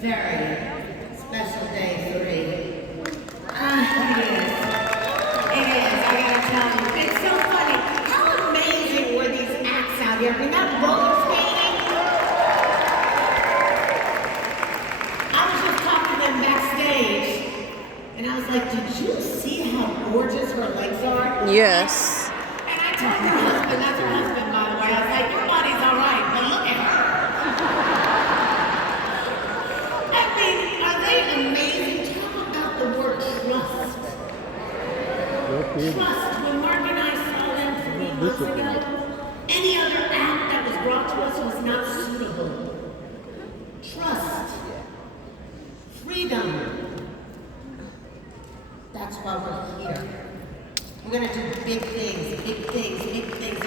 very special day for me. It is. It is, I gotta tell you. It's so funny. How amazing were these acts out here? I mean, that roller skating. I was just talking to them backstage, and I was like, did you see how gorgeous her legs are? Yes. And I told her husband, that's her husband, by the way, I was like, your body's all right, but look at her. I mean, are they amazing? Talk about the word trust. Trust. When Mark and I saw them 3 months ago, any other act that was brought to us was not suitable. Trust. Freedom. That's why we're here. We're gonna do big things, big things, big things. If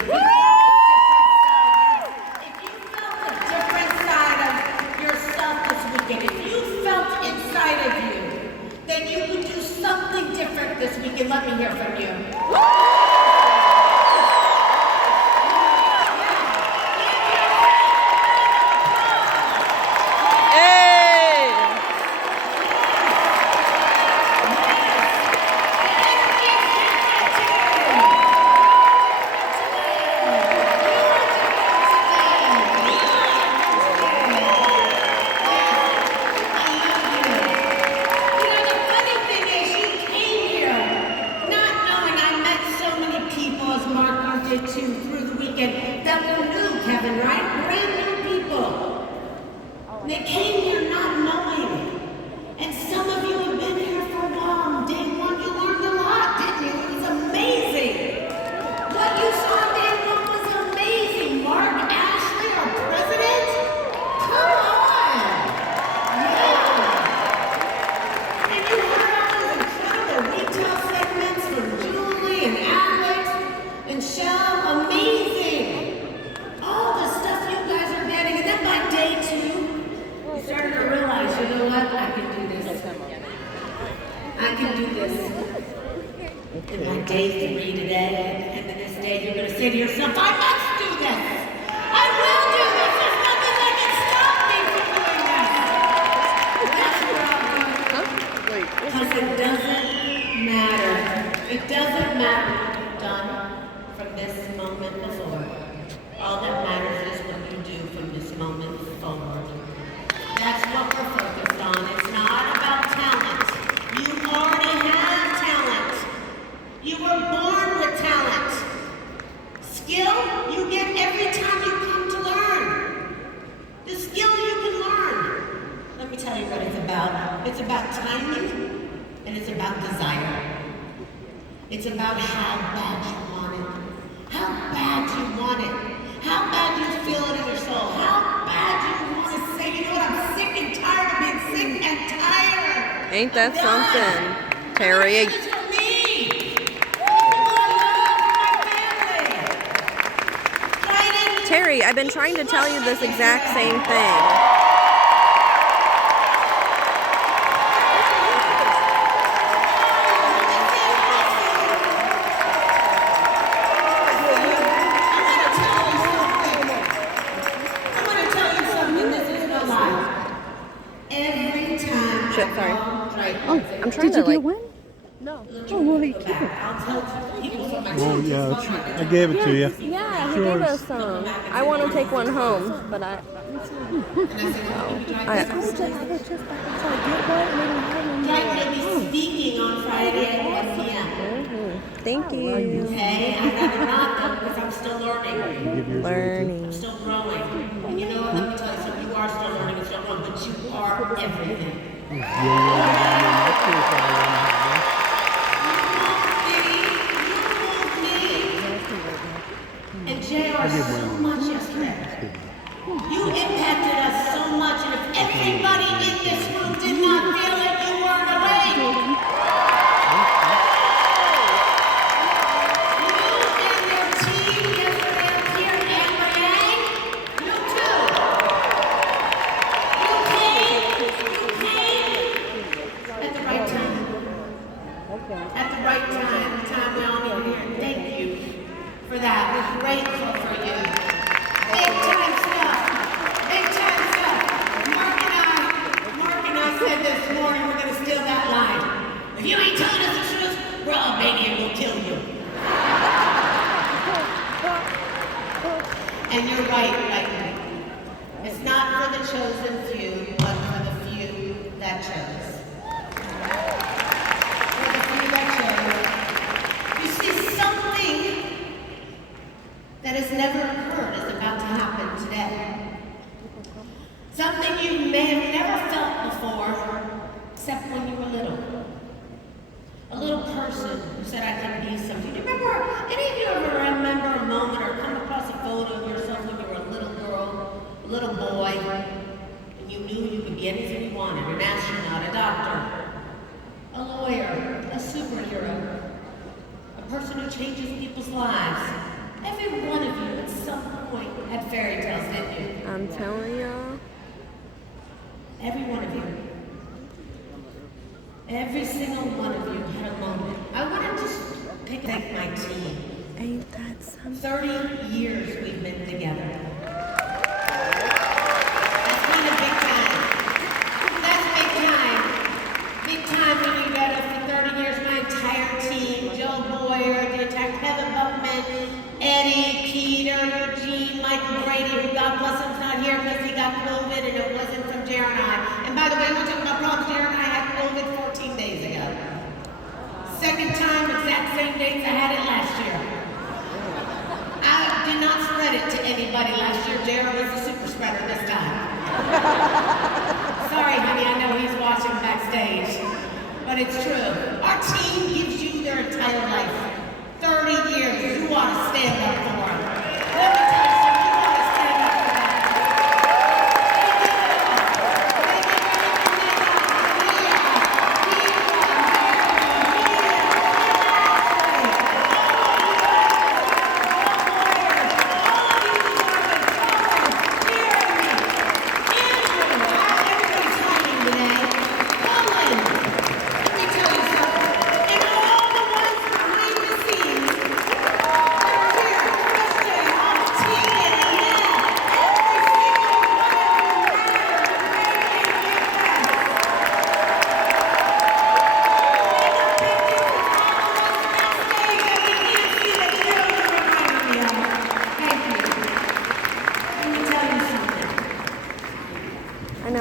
you felt a different side of yourself this weekend, if you felt inside of you, then you would do something different this weekend. Let me hear from you. Through the weekend that were new, Kevin, right? Brand new people. They came here not knowing. And some of you have been here for a while. Day one, you learned a lot, didn't you? It was amazing. What you saw day one was amazing. Mark Ashley, our president? Come on. Yeah. And you heard all those incredible retail segments from Julie and Alex and Shell. Amazing! All the stuff you guys are getting, and then by day 2, you started to realize, you know what? I can do this. I can do this. And by day 3 today, at the end of this day, you're going to say to yourself, I must do this! I will do this! There's nothing that can stop me from doing this! That's where I'm going. Because it doesn't matter. It doesn't matter what you've done from this moment before. All that matters is what you do from this moment forward. That's what we're focused on. It's not about talent. You already have talent. You were born with talent. Skill, you get every time you come to learn. The skill you can learn. Let me tell you what it's about. It's about timing, and it's about desire. It's about how bad you want it. How bad you want it. How bad you feel it in your soul. How bad you want to say, you know what, I'm sick and tired of being sick and tired. Ain't that something? Terry. This is for me. This is what I love for my family. Terry, I've been trying to tell you this exact same thing. Sorry. Oh, I'm trying to like. Win? No. Oh, well, they keep it. Oh, yeah, I gave it to you. Yeah, he gave us some. I want to take one home, but I Right, we'll be speaking on Friday at 1 p.m. Thank you. Okay, I rather not though because I'm still learning. Learning. I'm still growing. And you know what? Let me tell you something. You are still learning and still growing, but you are everything. You moved me. And JR so much yesterday. You impacted us so much, and if everybody in this room did not feel it, you weren't awake. You and your team yesterday up here at Yang, you too. You came at the right time. At the right time, the time we all need to hear. Thank you for that. We're grateful for you. Big time stuff. Big time stuff. Mark and I And you're right, Lightning. It's not for the chosen few, but for the few that chose. For the few that chose. You see, something that has never occurred is about to happen today. Something you may have never felt before, except when you were little. A little person who said, I can be something. Do you remember, any of you ever remember a moment or come across a photo of yourself when you were a little girl, a little boy, and you knew you could be anything you wanted, an astronaut, a doctor, a lawyer, a superhero, a person who changes people's lives. Every one of you at some point had fairy tales, didn't you? I'm telling y'all. Every one of you. Every single one of you had a moment. I wanted to thank my team. Ain't that something? 30 years we've been together. That's kind of big time. That's big time. Big time when you got us for 30 years, my entire team, Joe Boyer, the entire Kevin Buckman, Eddie, Peter, Eugene, Michael Brady, who God bless him's not here because he got COVID and it wasn't from Jared and I. And by the way, we're talking about problems. Jared and I had COVID 14 days ago. Second time, exact same dates I had it last year. I did not spread it to anybody last year. Jared was the super spreader this time. Sorry, honey, I know he's watching backstage. But it's true. Our team gives you their entire life. 30 years. You ought to stand up for them. Let me tell you something. You ought to stand up for that.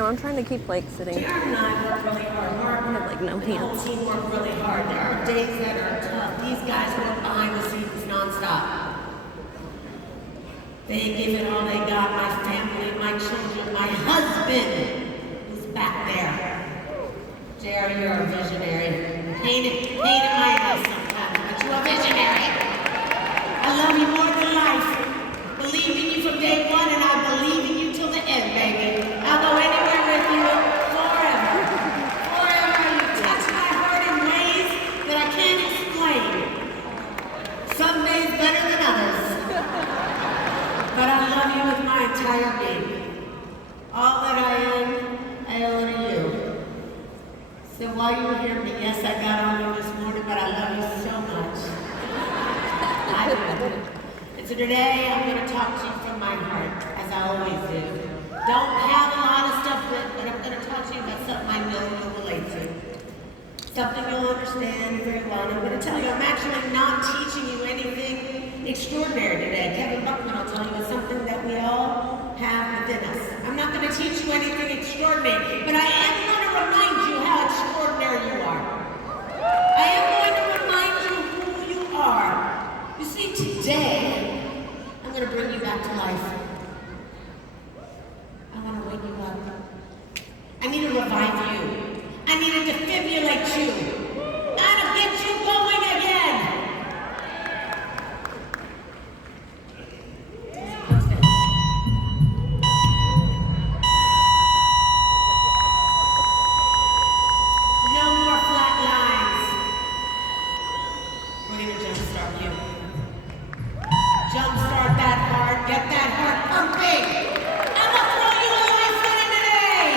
I'm trying to keep like sitting. Jared and I work really hard. I have like no The whole hands. team work really hard. There are days that are tough. These guys work behind the scenes nonstop. They give it all they got. My family, my children, my husband, who's back there. Jared, you're a visionary. Pain in my house sometimes, but you're a visionary. I love you more than life. Believed in you from day one, and I believe in you till the end, baby. I'll go anywhere with you forever. Forever. You touch my heart in ways that I can't explain. Some days better than others. But I love you with my entire being. All that I am, I owe to you. So while you were here, yes, I got on you this morning, but I love you so much. I do. And so today, I'm going to talk to you from my heart, as I always do. Don't have a lot of stuff written, but I'm going to talk to you about something I know you'll relate to. Something you'll understand very well. And I'm going to tell you, I'm actually not teaching you anything extraordinary today. Kevin Buckman will tell you it's something that we all have within us. I'm not going to teach you anything extraordinary, but I am going to remind you how extraordinary you are. I am going to remind you who you are. You see, today, I'm going to bring you back to life. I want to wake you up. I need to revive you. I need to defibrillate you. I need to get you going again. No more flat lines. We're going to jumpstart you. Jumpstart that heart. Get that heart pumping. I'm going to throw you a lifeline today.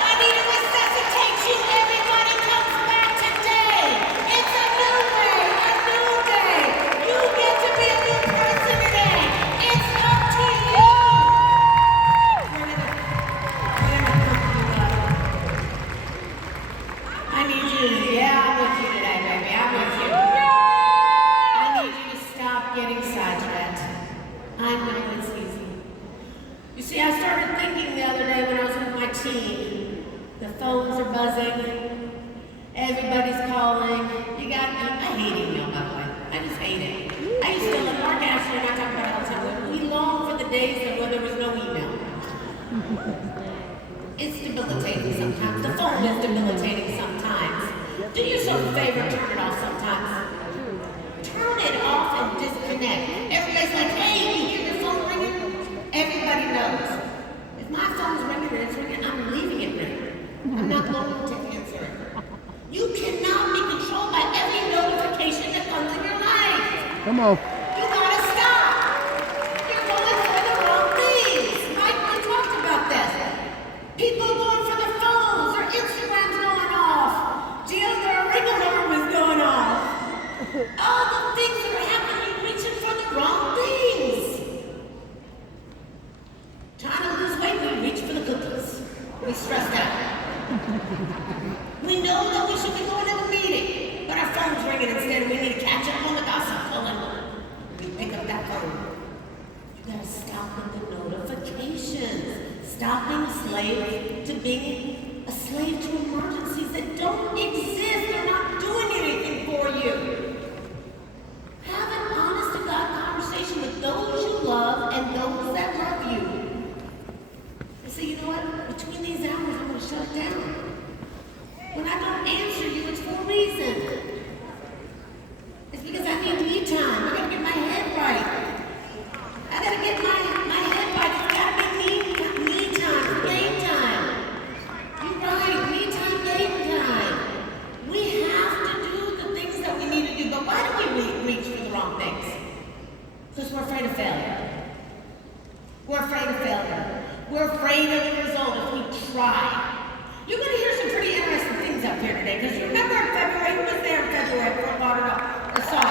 I need to resuscitate you. Everybody comes COVID-19. The phones are buzzing. Everybody's calling. I hate email, by the way. I just hate it. I used to let Mark Ashley and I talk about it all the time. We long for the days when there was no email. It's debilitating sometimes. The phone is debilitating sometimes. Do yourself a favor, turn it off sometimes. Turn it off and disconnect. Everybody's like, hey, you hear your phone ringing? Everybody knows. If my phone's ringing and it's ringing, I'm leaving it ringing. I'm not going to answer it. You cannot be controlled by every notification that comes in your life. Come on. You gotta stop. You're going for the wrong things. Mike, we talked about this. People going for their phones, their Instagram's going off. Their ring alarm is going off. All the things that are happening, you're reaching for the wrong things. Trying to lose weight, we reach for the cookies. We stressed out. We know that we should be going to the meeting, but our phone's ringing instead, and we need to catch up on the gossip. We pick up that phone. You gotta stop with the notifications. Stop being a slave to being a slave to emergencies that don't exist. They're not doing anything for you. Have an honest to God conversation with those you love and those that love you. And say, you know what? Between these hours, I'm gonna shut it down. When I don't answer you, it's for a reason. It's because I need me time. I gotta get my head right. I gotta get my head right. It's gotta be me time, game time. You're right, me time, game time. We have to do the things that we need to do. But why do we reach for the wrong things? Because we're afraid of failure. We're afraid of failure. We're afraid of the result if we try. You're going to hear some pretty interesting things up here today, because you remember in February, who was there in February for Fort Lauderdale or saw it?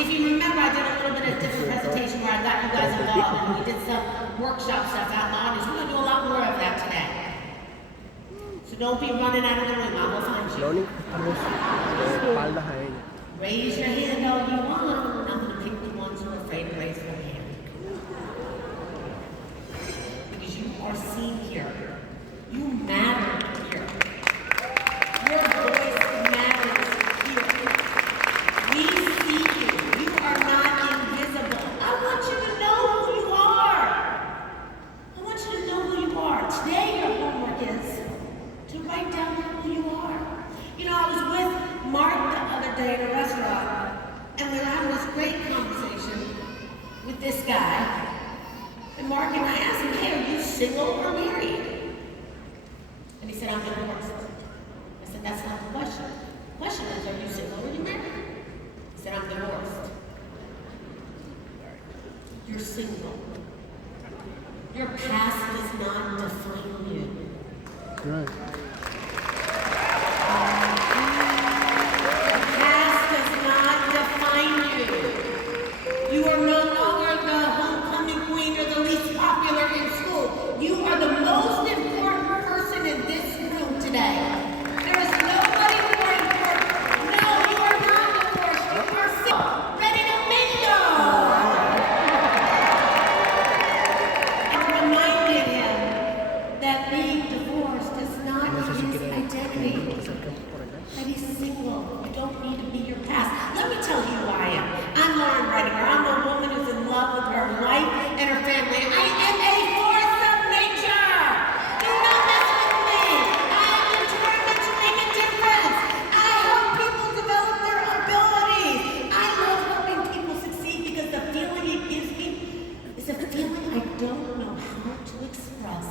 If you remember, I did a little bit of a different presentation where I got you guys involved, and we did some workshop stuff out in the audience. We're going to do a lot more of that today. So don't be running out of the room. I will find you. Raise your hand all you want. I'm going to pick the ones who are afraid to raise their hand. Are seen here. You matter here. Your voice matters here. We see you. You are not invisible. I want you to know who you are. I want you to know who you are. Today your homework is to write down who you are. You know, I was with Mark the other day in a restaurant, and we were having this great conversation with this guy. And Mark and I asked him, hey, are you single or married? And he said, I'm divorced. I said, that's not the question. The question is, are you single or are you married? He said, I'm divorced. You're single. Your past does not define you. Right. Your past does not define you. You are no longer the homecoming queen or the least popular in school. You are the most important person in this room today. There is nobody more important. No, you are not divorced. You are single. Ready to mingle. I reminded him that being divorced is not his identity. That he's single. You don't need to be your past. Let me tell you who I am. I'm Loren. I'm the woman who's in love with her life and her family. I am a force of nature. Do not mess with me. I am determined to make a difference. I help people develop their abilities. I love helping people succeed because the feeling it gives me is a feeling I don't know how to express.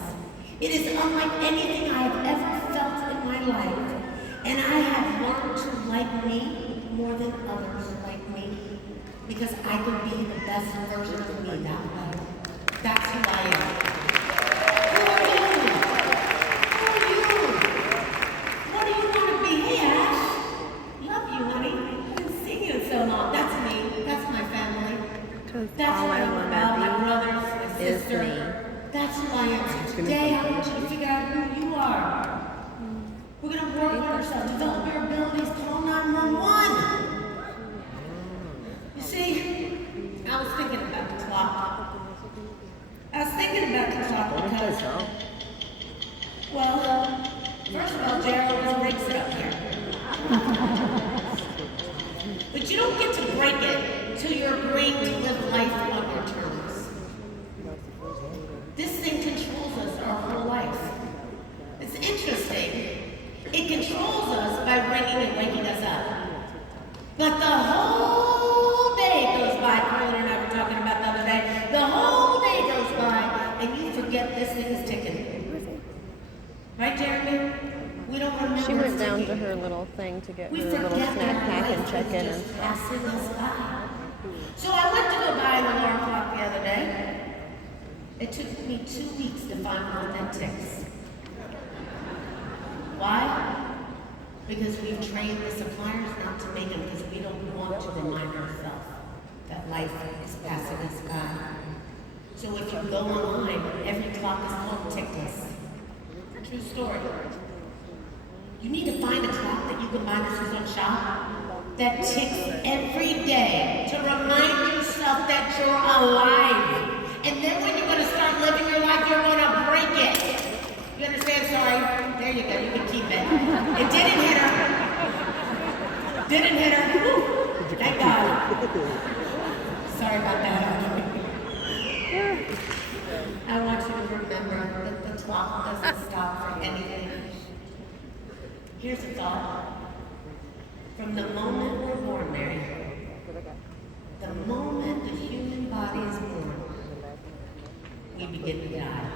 It is unlike anything I have ever felt in my life. And I have learned to like me more than others like me. Because I could be the best version of me that way. That's who I am. Who are you? Who are you? What do you want to be? Hey, Ash. Love you, honey. I've been seeing you in so long. That's me. That's my family. That's what I'm about. My brothers, my sister. That's who I am. So today, I want you to figure out who you are. We're going to work on ourselves. Develop your abilities. Call 911. You see, I was thinking about the clock. has. Well, first of all, Jared always breaks it up here. But you don't get to break it till you're agreeing to live life on your terms. This thing controls us our whole life. It's interesting. It controls us by ringing and waking us up. But the whole day goes by, Loren and I were talking about the other day, the whole day goes by and you forget this thing is ticking. Right, Jeremy? We don't remember. She went down to her little thing to get her little snack pack and check in and stuff. So I went to go buy an alarm clock the other day. It took me 2 weeks to find one that ticks. Why? Because we've trained the suppliers not to make them because we don't want to remind ourselves that life is passing us by. So if you go online, every clock is called tickless. True story. You need to find a clock that you can buy this is on shop that ticks every day to remind yourself that you're alive. And then when you're going to start living your life, you're going to break it. You understand? Sorry. There you go. You can keep it. It didn't hit her. Didn't hit her. Woo. Thank God. Sorry about that. I want you to remember that the clock doesn't stop for anything. Here's a thought. From the moment we're born, Mary, the moment the human body is born, we begin to die.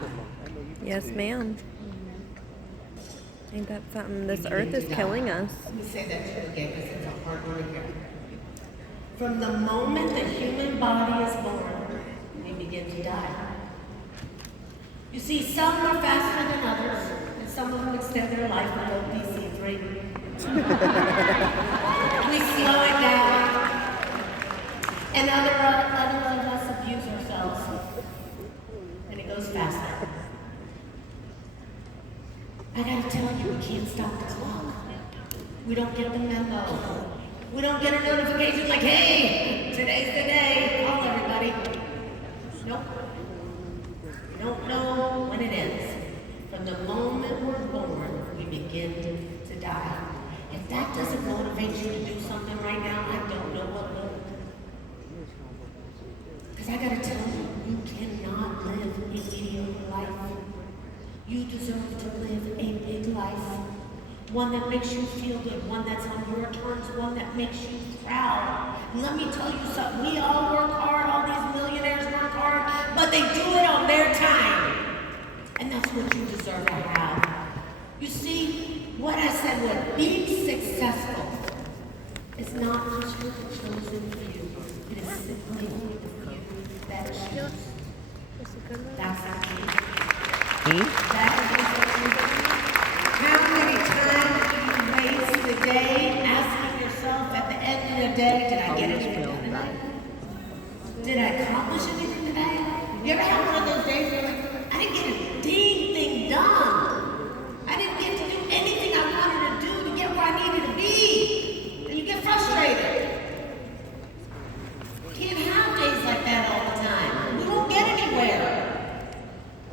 Yes, ma'am. Ain't that something? This earth is killing us. Let me say that to you again because it's a hard one to hear. From the moment the human body is born, we begin to die. You see, some are faster than others, and some of them extend their life and go DC3. We slow it down, and other of us abuse ourselves, and it goes faster. I gotta tell you, we can't stop the clock. We don't get the memo. We don't get a notification like, hey, today's the day, call everybody. Nope. We don't know when it ends. From the moment we're born, we begin to die. If that doesn't motivate you to do something right now, I don't know what will. Because I gotta tell you, you cannot live a mediocre life. You deserve to live a big life. One that makes you feel good, one that's on your terms, one that makes you proud. And let me tell you something, we all work hard, all these millionaires work hard, but they do it on their time. And that's what you deserve to have. You see, what I said was being successful is not just for the chosen few. It is simply the few that choose. That's the key. How many times do you waste the day asking yourself at the end of the day, did I get anything done today? Did I accomplish anything today? You ever have one of those days where you're like, I didn't get a dang thing done. I didn't get to do anything I wanted to do to get where I needed to be. And you get frustrated. You can't have days like that all the time. We won't get anywhere.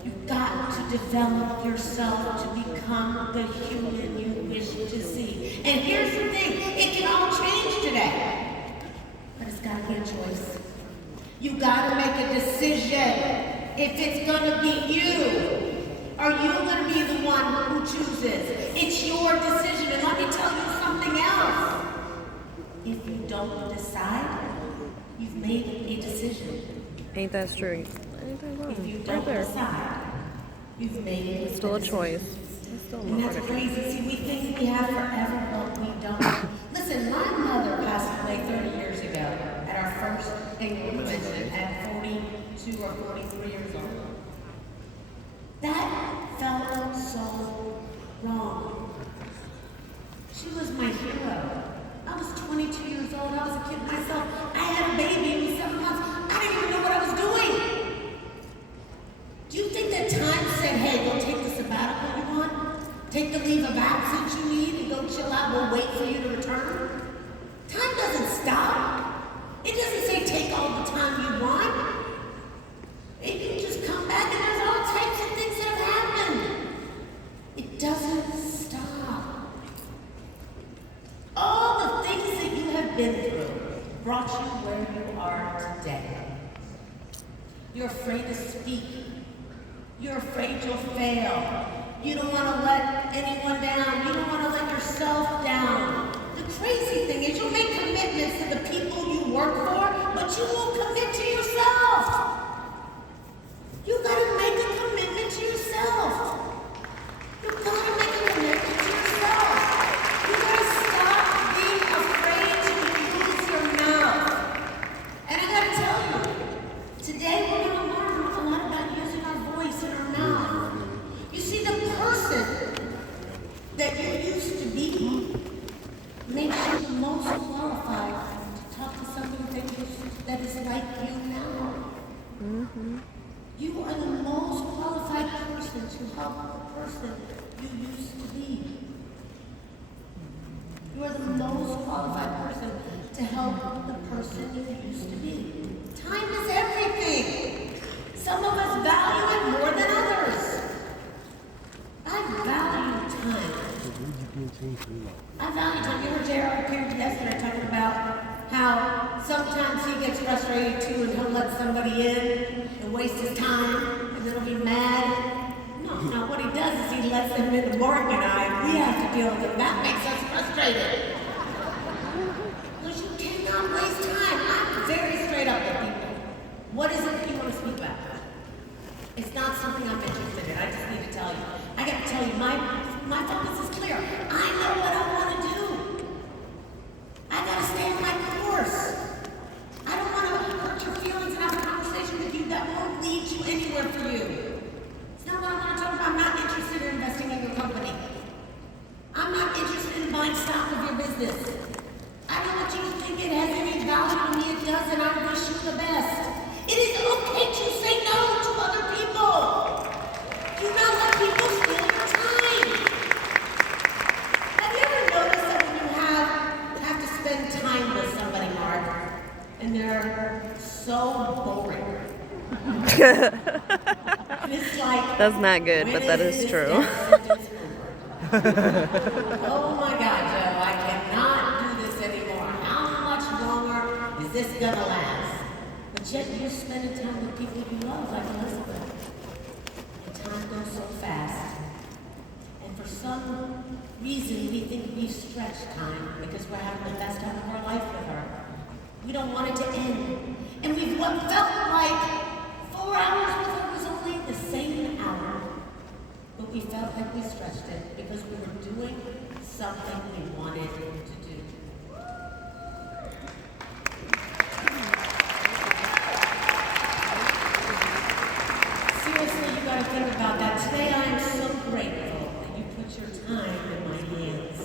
You've got to develop yourself to become the human you wish to see. And here's the thing, it can all change today. But it's got to be a choice. You got to make a decision. If it's going to be you, are you going to be the one who chooses? It's your decision. And let me tell you something else. If you don't decide, you've made a decision. Ain't that straight? If you don't decide, you've made it. Still a choice. Still And that's crazy. See, we think we have forever, but we don't. Listen, my mother passed away 30 years ago at our first annual convention at 42 or 43 years old. That felt so wrong. She was my hero. I was 22 years old. I was a kid myself. I had a baby. It was 7 months. I didn't even know what I was doing. Do you think that time said, hey, go take the sabbatical you want? Take the leave of absence you need and go chill out. We'll wait for you to return? Time doesn't stop. It doesn't say take all the time you want. You just come back and there's all types of things that afraid to speak. You're afraid you'll fail. You don't want to let anyone down. You don't want to let yourself down. The crazy thing is you'll make commitments to the people you work for, but you won't commit to yourself. You gotta make a commitment to yourself. You gotta make a commitment to yourself. You gotta stop being afraid to use your mouth. And I gotta tell you, today we're gonna learn a lot about using our voice and our mouth. You see, the person that you used to be makes you the most qualified to talk to somebody that is like you now. Mm-hmm. You are the most qualified person to help the person you used to be. You are the most qualified person to help the person you used to be. Time is everything. Some of us value it more than others. I value time. I value time. You heard Jared here yesterday talking about how sometimes he gets frustrated too and he'll let somebody in and waste his time and then he'll be mad. No, what he does is he lets them in the market and we have to deal with it. That makes us frustrated. Because you cannot waste time. I'm very straight up with people. What is it that you want to speak about? It's not something I'm interested in. I just need to tell you. I got to tell you, my focus is clear. I know what I want to do. I got to stay on my course. I don't want to hurt your feelings and have a conversation with you that won't lead you anywhere for you. It's not what I want to talk about. I'm not interested in investing in your company. I'm not interested in buying stock of your business. I don't want you to think it has any value to me. It doesn't. I wish you the best. It is okay to say no to other people. Do not let people steal your time. Have you ever noticed that when you have to spend time with somebody, Mark, and they're so boring? It's like, That's not good, but that is true. Oh my God, Joe, I cannot do this anymore. How much longer is this gonna last? But yet you're spending time with people you love, like Elizabeth. And time goes so fast. And for some reason, we think we stretch time because we're having the best time of our life with her. We don't want it to end. And we've felt like 4 hours with her was only the same hour. But we felt like we stretched it because we were doing something we wanted to do. Seriously, you gotta think about that. Today I am so grateful that you put your time in my hands.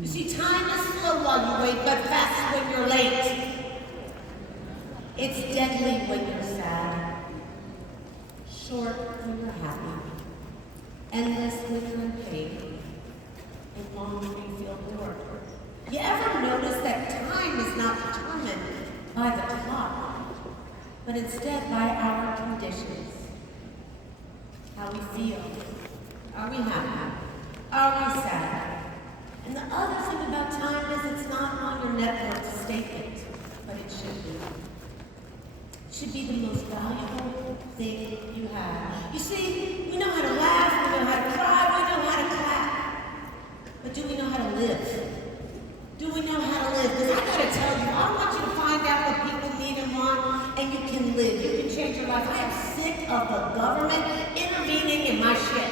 You see, time is slow while you wait, but fast when you're late. It's deadly when you're sad, short when you're happy, endless when you're in pain, and long when you feel bored. You ever notice that time is not determined by the clock, but instead by our conditions? How we feel. Are we happy? Are we sad? And the other thing about time is it's not on your net worth statement, but it should be. It should be the most valuable thing you have. You see, we know how to laugh, we know how to cry, we know how to clap. But do we know how to live? Do we know how to live? Because I gotta tell you, I want you to find out what people need and want, and you can live. You can change your life. I am sick of the government intervening in my shit.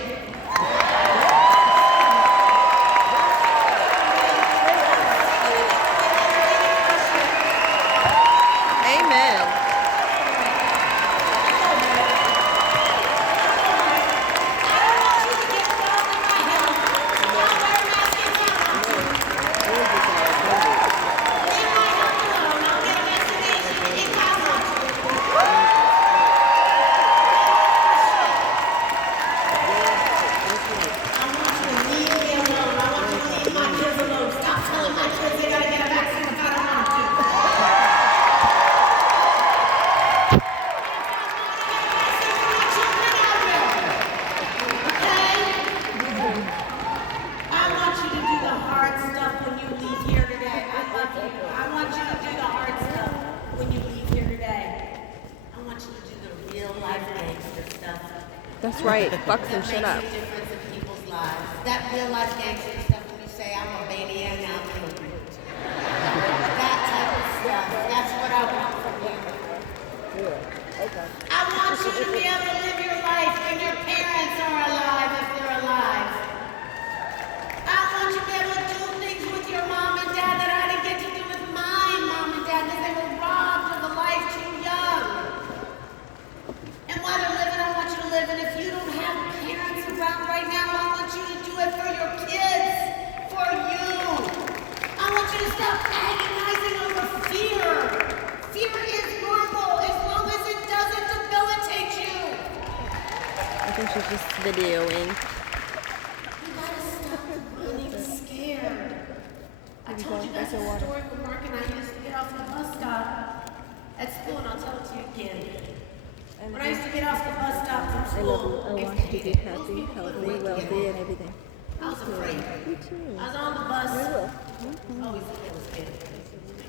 That's right. Fuck some That shit makes up. a difference in people's lives. That real life gangster stuff when you say I'm a maniac and I'll kill you. That type of stuff. That's what I want from you. I want you to be able to live your life when your parents are alive, if they're alive. I want you to be able to do things with your mom and dad that I didn't get to do with my mom and dad because they were robbed of a life too young. And while they're living, I want you to live. And if you don't have parents around right now, I want you to do it for your kids, for you. I want you to stop agonizing over fear. Fear is normal as long as it doesn't debilitate you. I think she's just videoing. You gotta stop running scared. I told you guys a story when Mark and I used to get off the bus stop at school, and I'll tell it to you again. When I used to get off the bus stop from school, I want you to be happy, healthy, wealthy, and everything. I was afraid. Me too. I was on the bus. I will. Always scared.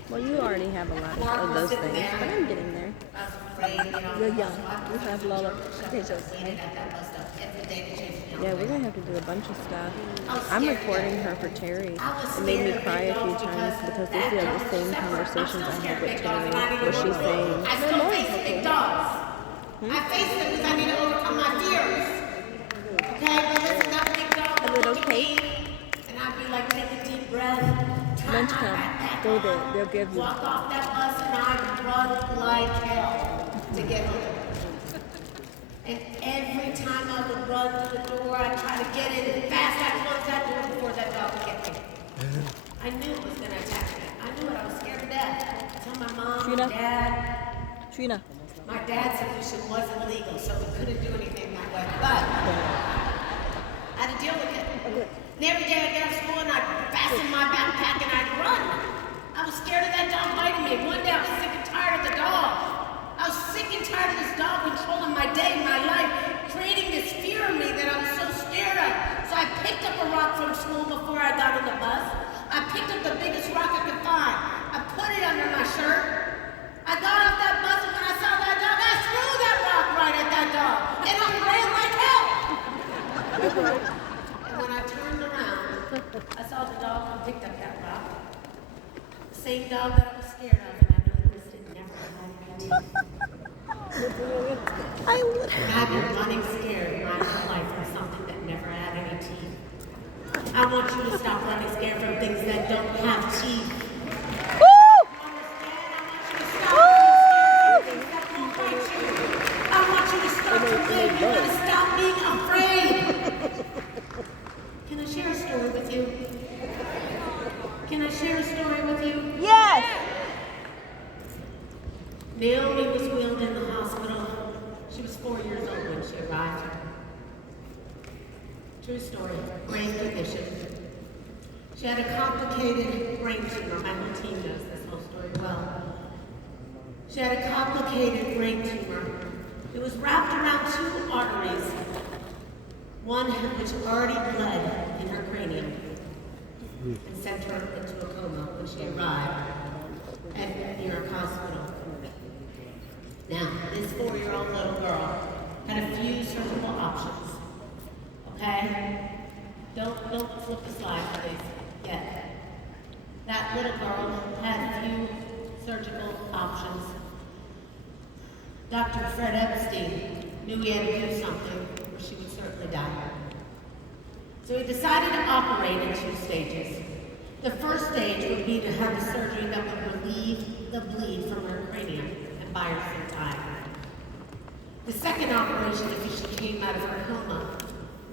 Well, you already have a lot of those things, but I'm getting there. I was afraid, You're young. You have a lot of potential. at that bus stop every day to chase me. Yeah, we're gonna have to do a bunch of stuff. I'm recording her for Terry. It made me cry a few times because these are the same conversations I had with Terry, where she's saying, I still face big dogs. I face them because I need to overcome my fears. Okay, but listen, that big dog would little look at me, cake. and I'd be like, take a deep breath. Lunchtime, go there. They'll give you. Walk off that bus and I'd run like hell to get home. And every time I would run through the door, I'd try to get in fast. I'd close that door before that dog would get me. I knew it was going to attack me. I knew it. I was scared to death. I told my mom, Trina. my dad. Trina. My dad's solution wasn't legal, so we couldn't do anything that way. But I had to deal with it. And every day I'd get out of school and I'd fasten my backpack and I'd run. I was scared of that dog biting me. One day I was sick and tired of the dog. I was sick and tired of this dog controlling my day and my life, creating this fear in me that I was so scared of. So I picked up a rock from school before I got on the bus. I picked up the biggest rock I could find. I put it under my shirt. I got off that bus and when I saw that dog, I threw that rock right at that dog. And I ran like hell. And when I turned around, I saw the dog and picked up that rock. The same dog that I was scared of, and I noticed it never had any teeth. And I've been running scared my whole life from something that never had any teeth. I want you to stop running scared from things that don't have teeth. You gotta stop being afraid. Can I share a story with you? Can I share a story with you? Yes! Naomi was wheeled in the hospital. She was 4 years old when she arrived. True story, brain condition. She had a complicated brain tumor. My whole team knows this whole story well. She had a complicated brain tumor. It was wrapped around 2 arteries, one which already bled in her cranium and sent her into a coma when she arrived at New York Hospital. Now, this 4-year-old little girl had a few surgical options. Okay? Don't flip the slide, please, yet. That little girl had a few surgical options. Dr. Fred Epstein knew he had to do something, or she would certainly die. So he decided to operate in 2 stages. The first stage would be to have a surgery that would relieve the bleed from her cranium and buy her some time. The second operation, if she came out of her coma,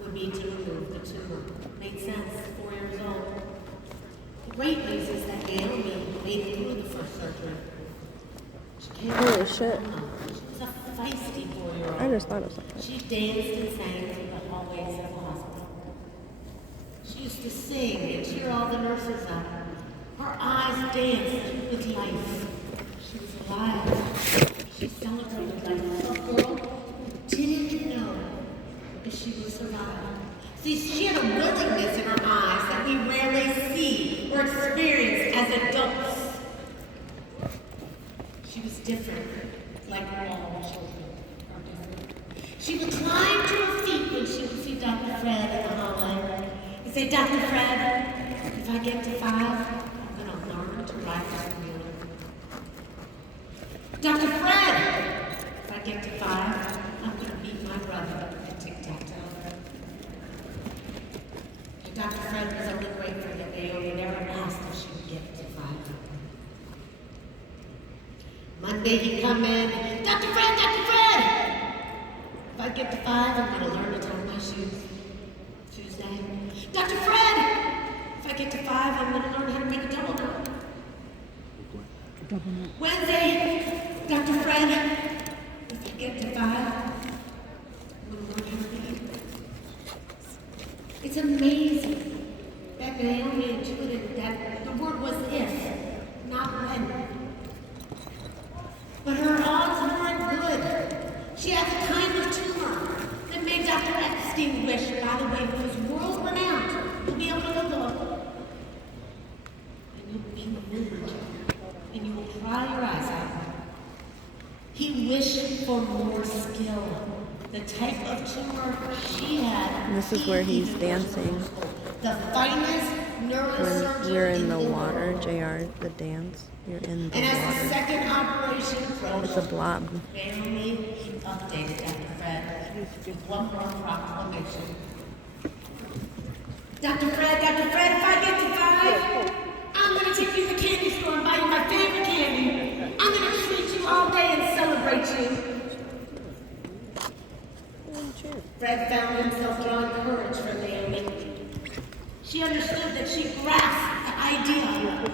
would be to remove the tumor. Made sense, 4 years old. The great news is that Naomi made it through the first surgery. She came out Holy of shit. her coma. She was a feisty 4-year-old. I just thought of something. She danced and sang through the hallways of the hospital. She used to sing and cheer all the nurses up. Her eyes danced with life. She was alive. She celebrated life. A girl didn't know if she would survive. See, she had a willingness in her eyes that we rarely see or experience as adults. She was different, like all children are different. She would climb to her You say, Dr. Fred, if I get to 5, I'm going to learn to ride this wheel. Dr. Fred, if I get to 5, I'm going to beat my brother at tic-tac-toe. And Dr. Fred was only grateful that Naomi never asked if she would get to 5. Monday he'd come in, Dr. Fred, Dr. Fred! If I get to 5, I'm going to learn to tie my shoes. Tuesday, Dr. Fred! If I get to 5, I'm going to learn how to make a double knot. Wednesday, Dr. Fred, if I get to 5, I'm going to learn how to read. It's amazing that Naomi intuited that the word was if, not when. But her odds weren't good. She had the kind of tumor that made Dr. Epstein wish, by the way, who was world-renowned, to be able to look. And you'll be moved, and you will cry your eyes out. He wished for more skill. The type of tumor she had. And this is where he's dancing. The finest neurosurgeon When you're in the water, JR, the dance, you're in the and as the water. second operation approached, It's a blob. Naomi updated Dr. Fred with one more proclamation. Dr. Fred, if I get to 5, I'm going to take you to the candy store and buy you my favorite candy. I'm going to treat you all day and celebrate you. Fred found himself drawing courage from Naomi. She understood that she grasped the idea.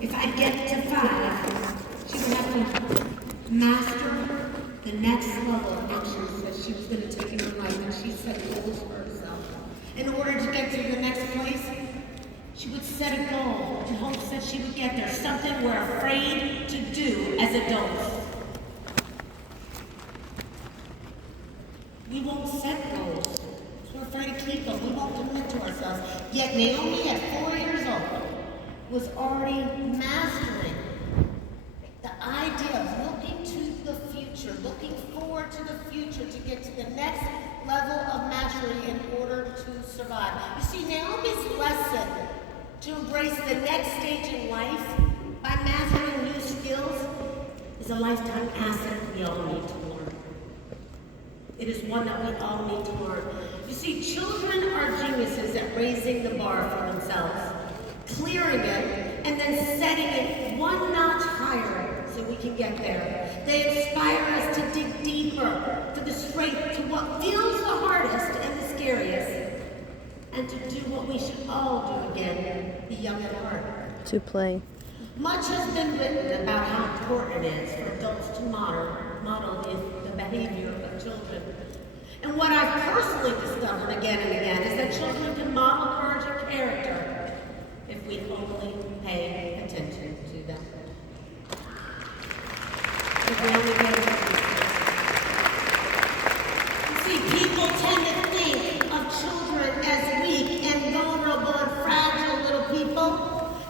If I get to 5, she would have to master the next level of actions that she was going to take in her life, and she set goals for herself. In order to get to the next place, she would set a goal in hopes that she would get there, something we're afraid to do as adults. We won't set goals. We're afraid to keep them. We won't commit to ourselves. Yet Naomi, at 4 years old, was already mastering the idea of looking to the future, looking forward to the future to get to the next level of mastery in order to survive. You see, Naomi's lesson to embrace the next stage in life by mastering new skills is a lifetime asset we all need to learn. It is one that we all need to learn. You see, children are geniuses at raising the bar for themselves, clearing it, and then setting it one notch higher so we can get there. They inspire us to dig deeper, for the strength to what feels the hardest and the scariest, and to do what we should all do again, be young at heart. To play. Much has been written about how important it is for adults to model the behavior of children. And what I've personally discovered again and again is that children can model courage and character if we only pay attention to them. If we only pay attention to them. You see, people tend to think of children as weak and vulnerable and fragile little people.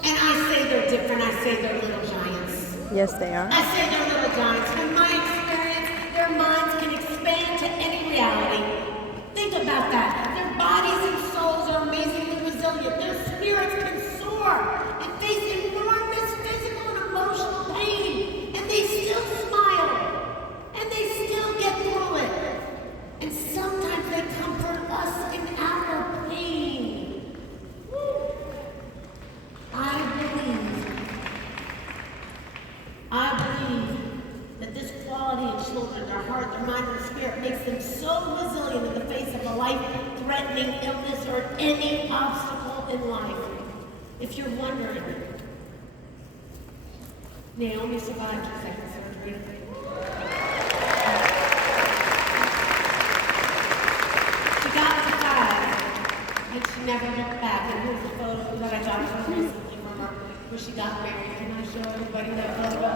And I say they're different. I say they're little giants. Yes, they are. I say they're little giants. In my experience, their minds can expand to any reality. Think about that. Their bodies and souls are amazingly resilient. Their spirits can soar and face enormous physical and emotional pain. And they still smile. And they still get through it. And sometimes they comfort us in our pain. Woo. I believe that this quality in children, their heart, their mind, and spirit, makes them so resilient in the face of a life-threatening illness or any obstacle in life. If you're wondering, Naomi survived her second surgery. She got to 5, and she never looked back. And here's a photo that I got from recently from her, where she got married. Can I show everybody that photo?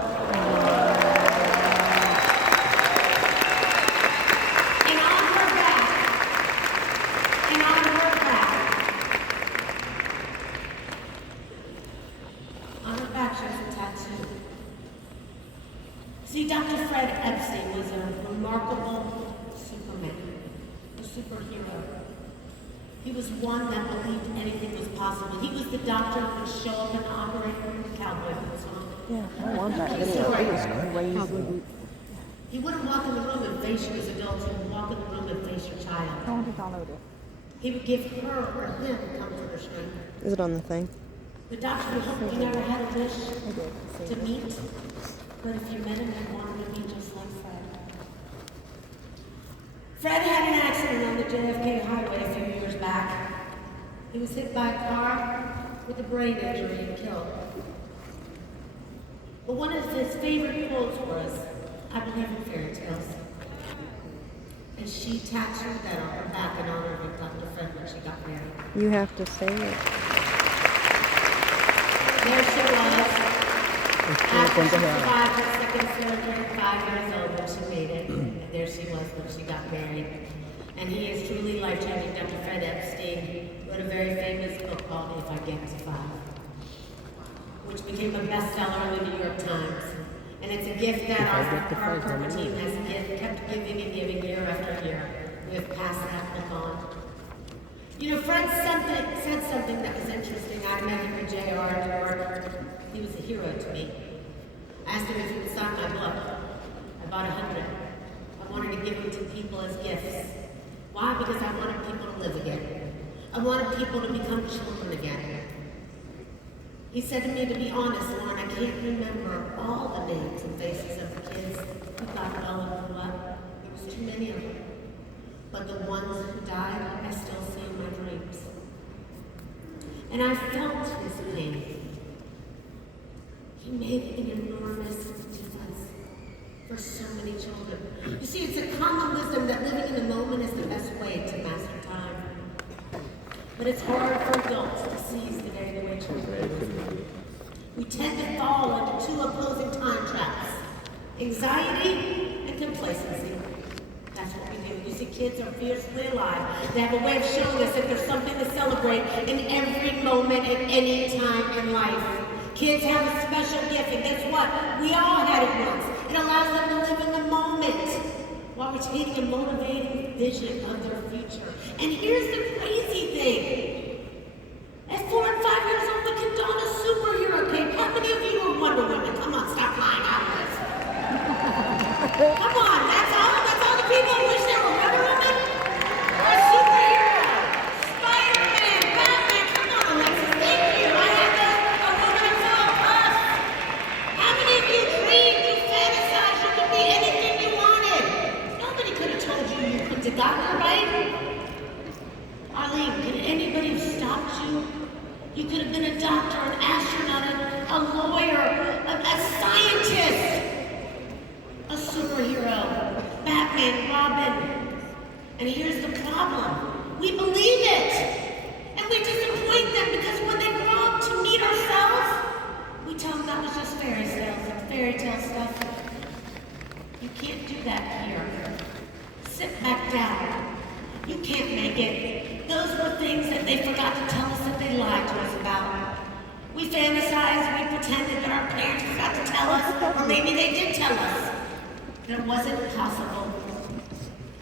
See, Dr. Fred Epstein was a remarkable Superman, a superhero. He was one that believed anything was possible. He was the doctor who would show up and operate with cowboy boots on. Yeah, I want that video. It was crazy. He wouldn't walk in the room and face you as adults. He would walk in the room and face your child. I want to download it. He would give her or him comfort or strength. Is it on the thing? The doctor would hope you never had a wish to meet, but if you met him, you wanted to be just like Fred. Fred had an accident on the JFK highway a few years back. He was hit by a car with a brain injury and killed. But one of his favorite quotes was, "I believe in fairy tales." And she tattooed that on her back in honor of Dr. Fred when she got married. You have to say it. There she was. After she survived her second surgery at 5 years old when she made it. And there she was when she got married. And he is truly life-changing. Dr. Fred Epstein wrote a very famous book called If I Get to 5, which became a bestseller in the New York Times. And it's a gift that our team has kept giving and giving year after year. We have passed that book on. You know, Fred said something that was interesting. I met him in JR in New York. He was a hero to me. I asked him if he would sign my book. I bought 100. I wanted to give them to people as gifts. Why? Because I wanted people to live again. I wanted people to become children again. He said to me, to be honest, Loren, I can't remember all the names and faces of the kids who got well and grew up. There was too many of them. But the ones who died, I still see in my dreams. And I felt his pain. He made an enormous difference for so many children. You see, it's a common wisdom that living in the moment is the best way to master time. But it's hard for adults to seize the day the way children do. We tend to fall into two opposing time traps: anxiety and complacency. That's what we do. You see, kids are fiercely alive. They have a way of showing us that there's something to celebrate in every moment at any time in life. Kids have a special gift, and guess what? We all had it once. It allows them to live in the moment while retaining a motivating vision of their future. And here's the crazy thing. At 4 and 5 years old, we can don a superhero cape. How many of you are Wonder Woman? Come on, stop lying out of this. Come on, that's all the people who wish they were Wonder Woman? Or a superhero? Spider-Man, Batman, come on, Alexis, thank you. I had a woman of all us. How many of you dreamed, you fantasized, you could be anything you wanted? Nobody could have told you you couldn't have gotten it right. Arlene, could anybody have stopped you? You could have been a doctor, an astronaut, a lawyer, a scientist, a superhero, Batman, Robin. And here's the problem. We believe it. And we disappoint them because when they grow up to meet ourselves, we tell them that was just fairy tale stuff. You can't do that here. Sit back down. You can't make it. Those were things that they forgot to tell us that they lied to us about. We fantasized, we pretended that our parents forgot to tell us, or maybe they did tell us. But it wasn't possible.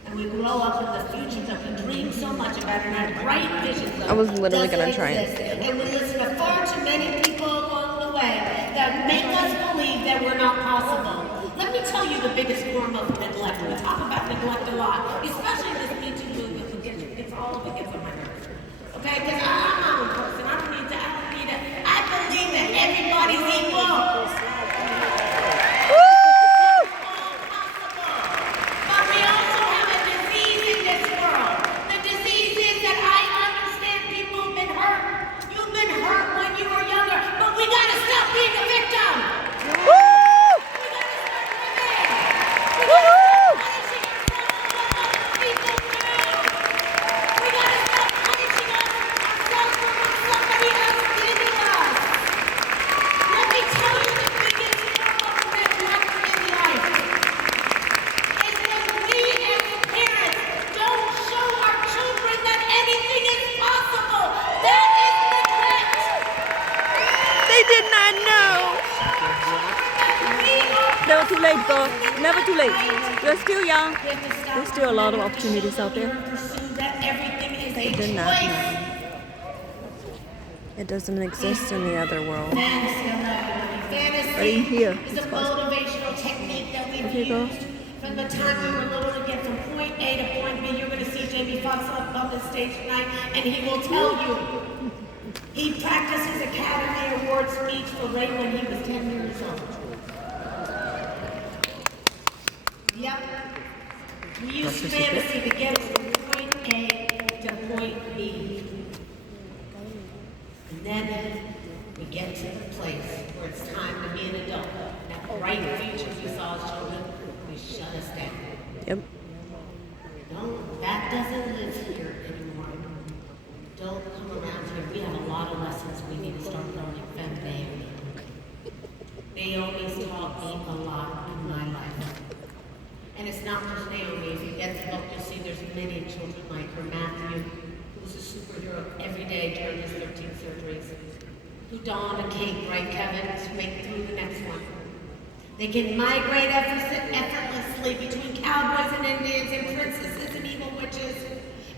And we grow up in the future that we dream so much about and have bright visions of. I was literally going to try and say it. And we listen to far too many people along the way that make us believe that we're not possible. Let me tell you the biggest form of neglect. We talk about neglect a lot, especially in this Me Too movement. It's all of it gets on my nerves. Okay? Because I'm my own person. I don't need to. I believe that everybody's equal. But we also have a disease in this world. The disease is that I understand people have been hurt. You've been hurt when you were younger. But we got to stop being a victim. We got to start living. We got to start punishing ourselves. never too late, girl. Never too late. You're still young. There's still a lot of opportunities out there. They did not know. It doesn't exist in the other world. But in here, it's possible. Motivational technique that we've used from the time we were little to get from point A to point B. You're going to see Jamie Foxx up on the stage tonight, and he will tell you he practiced his Academy Award speech for Ray when he was 10 years old. Yep. We use fantasy to get us from point A to point B. And then we get to the place where it's time to be an adult. That bright future we saw as children, we shut us down. Yep. No, that doesn't live here anymore. Don't come around here. We have a lot of lessons we need to start learning from Naomi. Naomi's taught me a lot in my life. And it's not just Naomi. If you get the book, you'll see there's many children like her. Matthew, who's a superhero every day during his 13 surgeries, who donned a cape, right, Kevin, to make it through the next one. They can migrate effortlessly between cowboys and Indians and princesses and evil witches.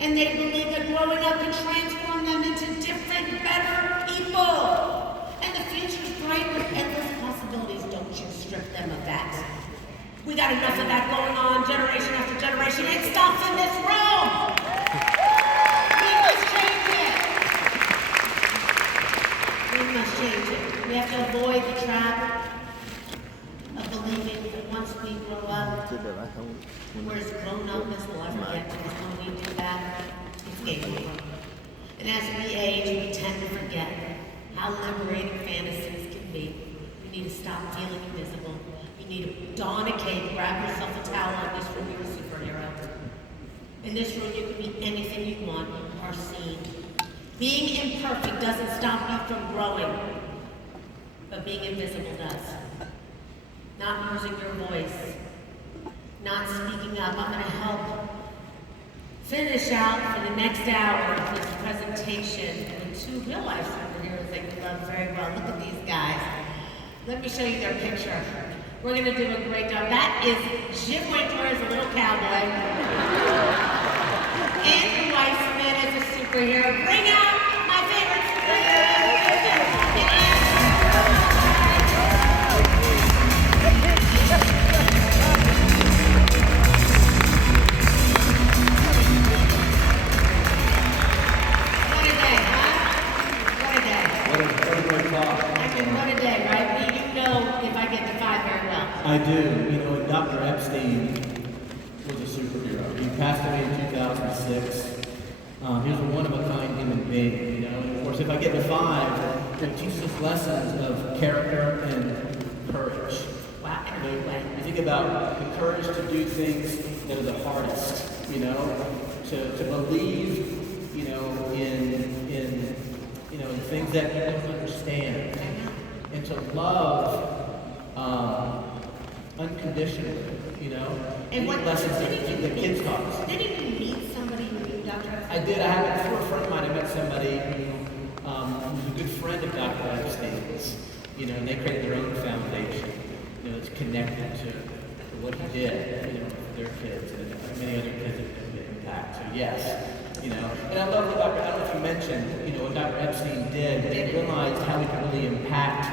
And they believe that growing up can transform them into different, better people. And the future's bright with endless possibilities. Don't you strip them of that. We got enough of that going on generation after generation. It stops in this room. We must change it. We must change it. We have to avoid the trap of believing that once we grow up, whereas grown-upness will ever get to us when we do that, it's game over. And as we age, we tend to forget how liberating fantasies can be. We need to stop feeling invisible. You need to don a cape, grab yourself a towel. In this room, you're a superhero. In this room, you can be anything you want or seen. Being imperfect doesn't stop you from growing, but being invisible does. Not using your voice, not speaking up. I'm going to help finish out for the next hour of this presentation with two real-life superheroes that you love very well. Look at these guys. Let me show you their picture. We're going to do a great job. That is Jim Winkler as a little cowboy. Andrew Weissman as a superhero. Bring out my favorite superhero. What a day, huh? What a day. What a day, right? You know if I get to 5 very well. I do. You know, Dr. Epstein was a superhero. He passed away in 2006. He was a one-of-a-kind human being, you know. And of course, if I get to 5, it teaches us lessons of character and courage. Wow. You think about the courage to do things that are the hardest, you know, to believe, you know, in things that you don't understand, and to love unconditionally, you know. And what lessons that the kids taught us. Did you meet somebody who knew Dr. Epstein? I did. I happened through a friend of mine. I met somebody who was a good friend of Dr. Epstein's, you know, and they created their own foundation, you know, that's connected to what he did, you know, with their kids and many other kids that have been impacted. So yes, you know, and I love what I don't know if you mentioned, you know, what Dr. Epstein did. They realized how he could really impact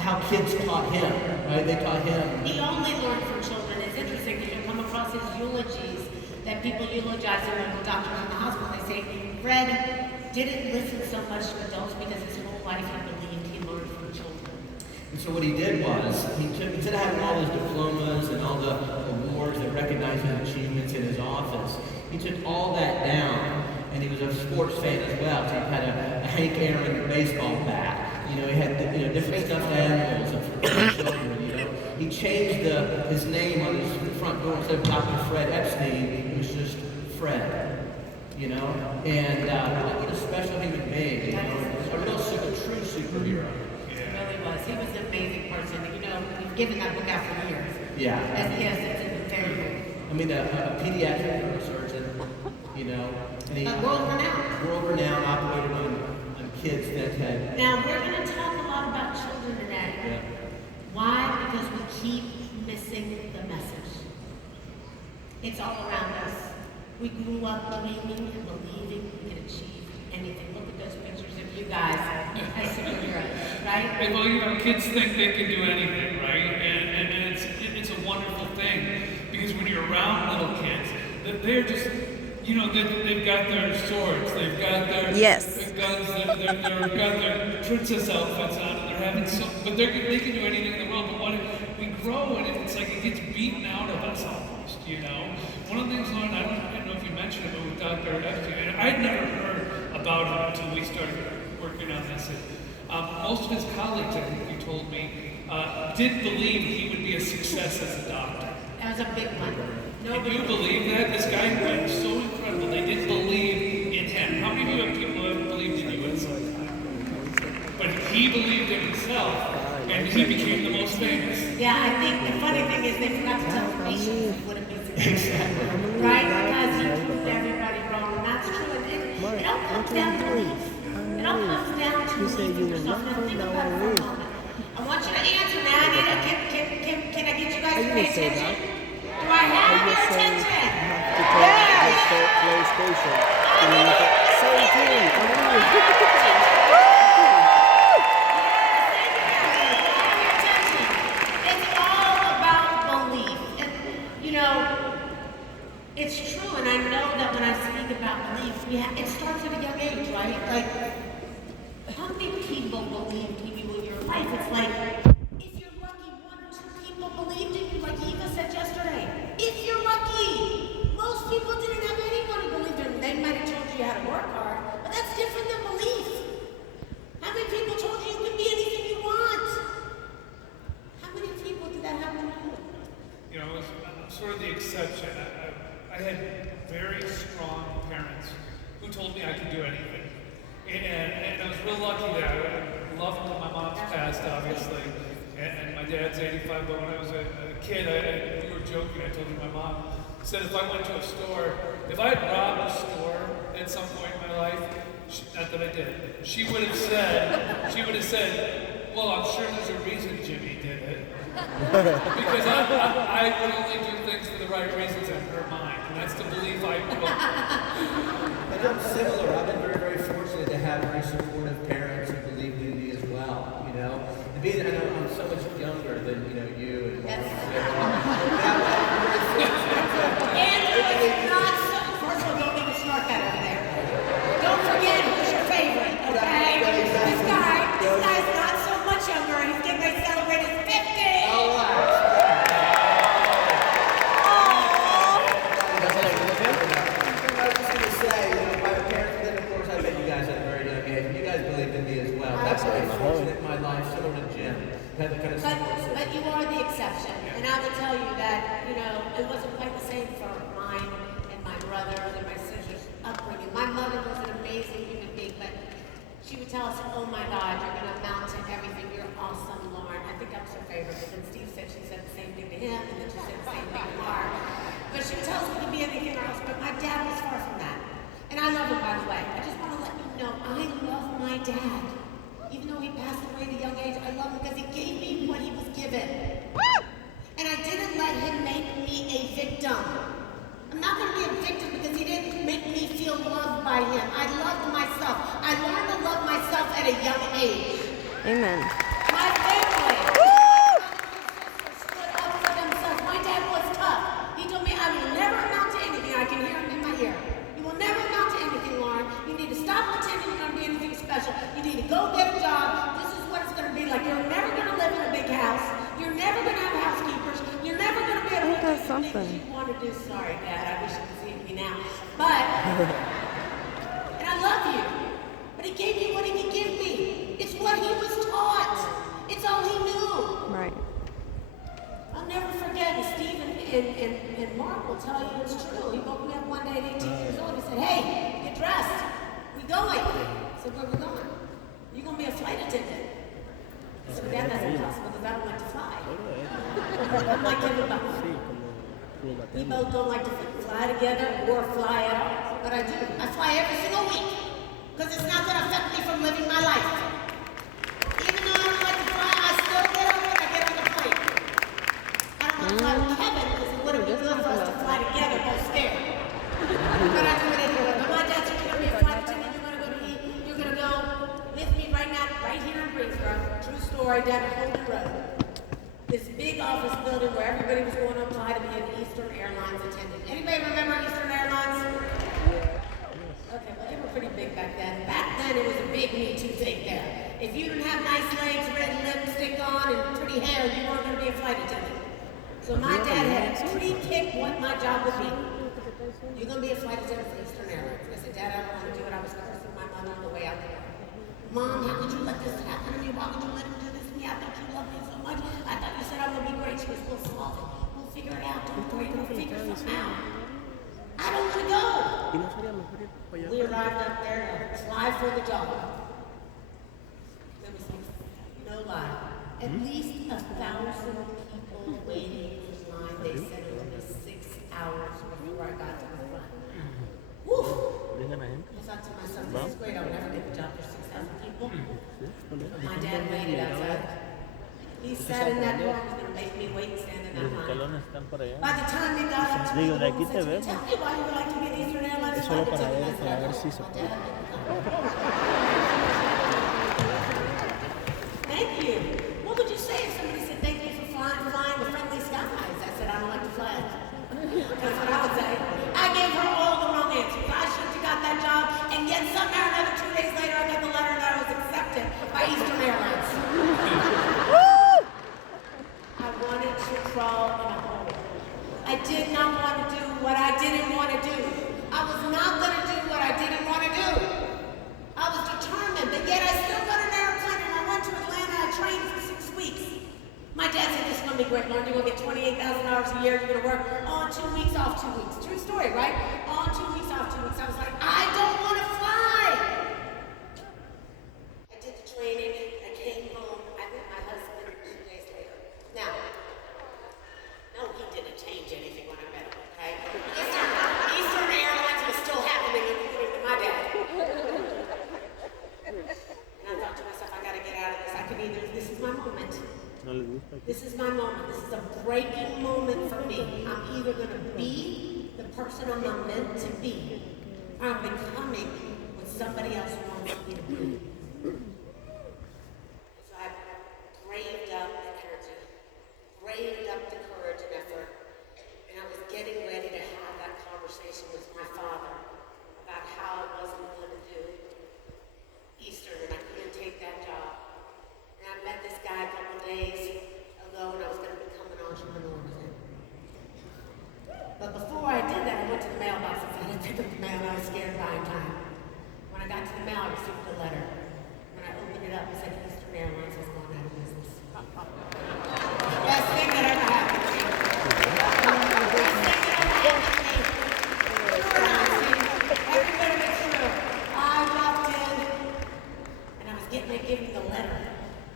how kids taught him, right? They taught him. He only learned from children. It's interesting because you come across his eulogies that people eulogize him when the doctor in the hospital. They say, Fred didn't listen so much to adults because his whole life he believed he learned from children. And so what he did was, he took, instead of having all his diplomas and all the awards that recognize his achievements in his office, he took all that down, and he was a sports fan as well. So he had a Hank Aaron baseball bat. You know, he had different stuffed animals for children. You know, he changed his name on his front door instead of Dr. Fred Epstein. It was just Fred. You know, and what a special human being. You know, a real true superhero. He really was. He was an amazing person. You know, we've given that book out for years. Yeah. Yes, it's in the very good. I mean, a pediatric neurosurgeon. You know, and he world-renowned, operated on kids that had. Now we're going to talk a lot about children today. Yeah. Why? because we keep missing the message. It's all around us. We grew up dreaming and believing we could achieve anything. Look at those pictures of you guys as superheroes, right? Well, you know, kids think they can do anything, right? And it's a wonderful thing because when you're around little kids, that they're just, you know, they've got their swords, they've got their Yes. guns, they've got their princess outfits on, and they're having but they can do anything in the world. But when we grow and it's like it gets beaten out of us almost, you know. One of the things, Loren, I don't know if you mentioned it, but with Dr. Epstein, and I'd never heard about him until we started working on this. Most of his colleagues, I think you told me, didn't believe he would be a success as a doctor. That was a big one. Can you believe that? This guy was so incredible. They didn't believe in him. How many of you have people who have believed in you at some time? But he believed in himself, and he became the most famous. Yeah, I think the funny thing is they forgot to tell the patients he wouldn't be successful. Right? Because he proved everybody wrong, and that's true. And it all comes down to belief. It all comes down to belief in yourself. Now think about it for a moment. I want you to answer now. Can I get you guys to pay attention? Do I have your attention? PlayStation. Same thing. It's all about belief. And, you know, it's true, and I know that when I speak about belief, it starts at a young age, right? Like, how many people believed in you in your life? It's like, if you're lucky, 1 or 2 people believed in you, like Eva said yesterday. If you're lucky, most people didn't have anyone who believed in them. They might have told you how to work hard, but that's different than belief. How many people told you you could be anything you want? How many people did that happen to you? You know, I'm sort of the exception. I had very strong parents who told me I could do anything. And I was real lucky that I loved when my mom's passed, obviously. And my dad's 85, but when I was a kid, we were joking. I told you my mom said if I went to a store, if I had robbed a store at some point in my life, not that I did, she would have said, well, I'm sure there's a reason Jimmy did it. Because I would only do things for the right reasons in her mind. And that's the belief I grew up with. And I'm similar. I've been very, very fortunate to have very supportive parents who believed in me as well, you know. And being that I'm so much younger than, you know, you and Yes. Andrew is not so. First of all, don't even start that over there. Don't forget who's your favorite, okay? This guy's not so much younger. He's getting ready to celebrate his 50. All right. I was just going to say, you know, my parents, then of course I met you guys at a very young age. You guys believed in me as well. That's very fortunate in my life, similar to Jim. Had the kind of support system. But you are the exception. And I will tell you that, you know, it wasn't quite the same for mine and my brothers and my sisters' upbringing. My mother was an amazing human being, but she would tell us, oh my God, you're going to amount to everything. You're awesome, Loren. I think I was her favorite. But then Steve said she said the same thing to him, and then she said the same thing to Mark. But she would tell us we could be anything else. But my dad was far from that. And I love him, by the way. I just want to let you know, I love my dad. Even though he passed away at a young age, I love him because he gave me what he was given. And I didn't let him make me a victim. I'm not going to be a victim because he didn't make me feel loved by him. I loved myself. I learned to love myself at a young age. Amen. My family stood up for themselves. My dad was tough. He told me I will never amount to anything. I can hear him in my ear. You will never amount to anything, Loren. You need to stop pretending you're going to be anything special. You need to go get a job. This is what it's going to be like. You're never going to live in a big house. You're never going to have housekeepers. You're never going to be able to do something you want to do. Sorry, Dad. I wish you could see me now. But, and I love you. But he gave me what he could give me. It's what he was taught. It's all he knew. Right. I'll never forget. And Steve and Mark will tell you it's true. He woke me up one day at 18 years old. He said, hey, get dressed. We going. I said, where we going? You're going to be a flight attendant. I said, Dad, that's impossible because I don't like to fly. I'm like everybody. We both don't like to fly together or fly at all. But I do. I fly every single week. Because it's not going to affect me from living my life. Even though I don't like to fly, I still get up when I get on the plane. But I do it anyway. But my dad said, you're going to be a flight attendant, you're going to go to eat, you're going to go with me right now, right here in Greensboro. True story, down at Holden Road. This big office building where everybody was going to apply to be an Eastern Airlines attendant. Anybody remember Eastern Airlines? Okay, well, they were pretty big back then. Back then, it was a big Me Too take there. If you didn't have nice legs, red lipstick on, and pretty hair, you weren't going to be a flight attendant. So my dad had to pre-pick what my job would be. You're going to be a flight attendant for Eastern Airlines. I said, Dad, I don't want to do it. I was cursing my mother on the way out the door. Mom, how could you let this happen to me? Why would you let him do this to me? I thought you loved me so much. I thought you said I'm going to be great. She goes, we'll solve it. We'll figure it out. Don't worry. We'll figure something out. I don't want to go. We arrived up there to apply for the job. Let me see. No lie. At least 1,000 people waiting in line. They said it would be 6 hours before I got to the front. Woo! I thought to myself, this is great. I'll never get the job for 6,000 people. But my dad waited outside. He sat in that door and was going to make me wait and stand in that line. By the time we got up to me, he said, tell me why you would like to be an Eastern Airlines flight attendant. para ver si se puede. Thank you. What would you say if somebody said thank you for flying the friendly skies? I said, I don't like to fly. That's what I would say. I gave her all the wrong answers. I should have got that job, and yet somehow or another, 2 days later, I got the letter that I was accepted by Eastern Airlines. I wanted to crawl in a hole. I did not want to do what I didn't want to do. I was not going to do what I didn't want to do. I was determined, but yet I still got an airplane and I went to Atlanta. I trained for 6 weeks. My dad said, this is going to be great, Loren. You're going to get $28,000 a year. You're going to work on 2 weeks, off 2 weeks. True story, right? On 2 weeks, off 2 weeks. I was like, I don't want to fly. I did the training. I came home. I met my husband 2 days later. Now, no, he didn't change anything when I met him, okay? Eastern Airlines was still happening according to my dad. And I thought to myself, I gotta get out of this. I can either, this is my moment. This is my moment. This is a breaking moment for me. I'm either gonna be the person I'm not meant to be, or I'm becoming what somebody else wants me to be. So I braved up the energy, braved up the courage and effort, and I was getting ready to have that conversation with my father about how I wasn't going to do Eastern and I couldn't take that job. And I met this guy a couple days ago and I was going to become an entrepreneur with him. But before I did that, I went to the mailbox and I had to pick up the mail and I was scared buying time. When I got to the mail, I received a letter. When I opened it up, it said Eastern Airlines has gone out of business. Best thing that ever happened to me. Every bit of it's true. I walked in and I was getting ready to give me the letter.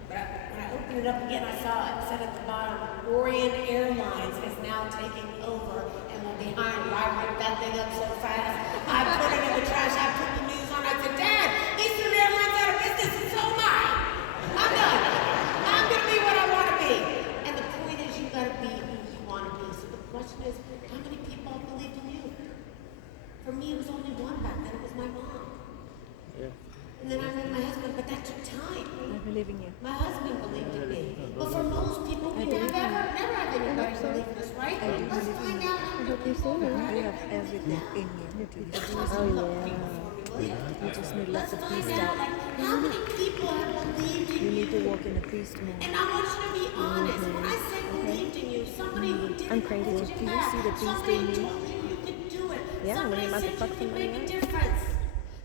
But when I opened it up again, I saw it said at the bottom, Loren Airlines is now taking over and will be hiring. I ripped that thing up so fast. I put it in the trash. I put the news on. I said, Dad, Eastern Airlines out of business and so am I. I'm done. I'm going to be what I want to be. And the point is you got to be who you want to be. So the question is, how many people believed in you? For me, it was only one back then. It was my mom. Yeah. And then I met my husband, but that took time. I believe in you. My husband believed in me. But for most people, we never have anybody believe in us, right? Let's find out how many people You have everything in you. Oh yeah. You just need lots of peace out. how many people have believed in You you. need to walk in the peace more. And I want you to be honest. When I say believed in you, somebody who didn't I'm crazy. hold you Do you back. see the beast Somebody in me? told you could do it. Yeah, when Somebody you're about to said fuck you could somebody make a up. difference.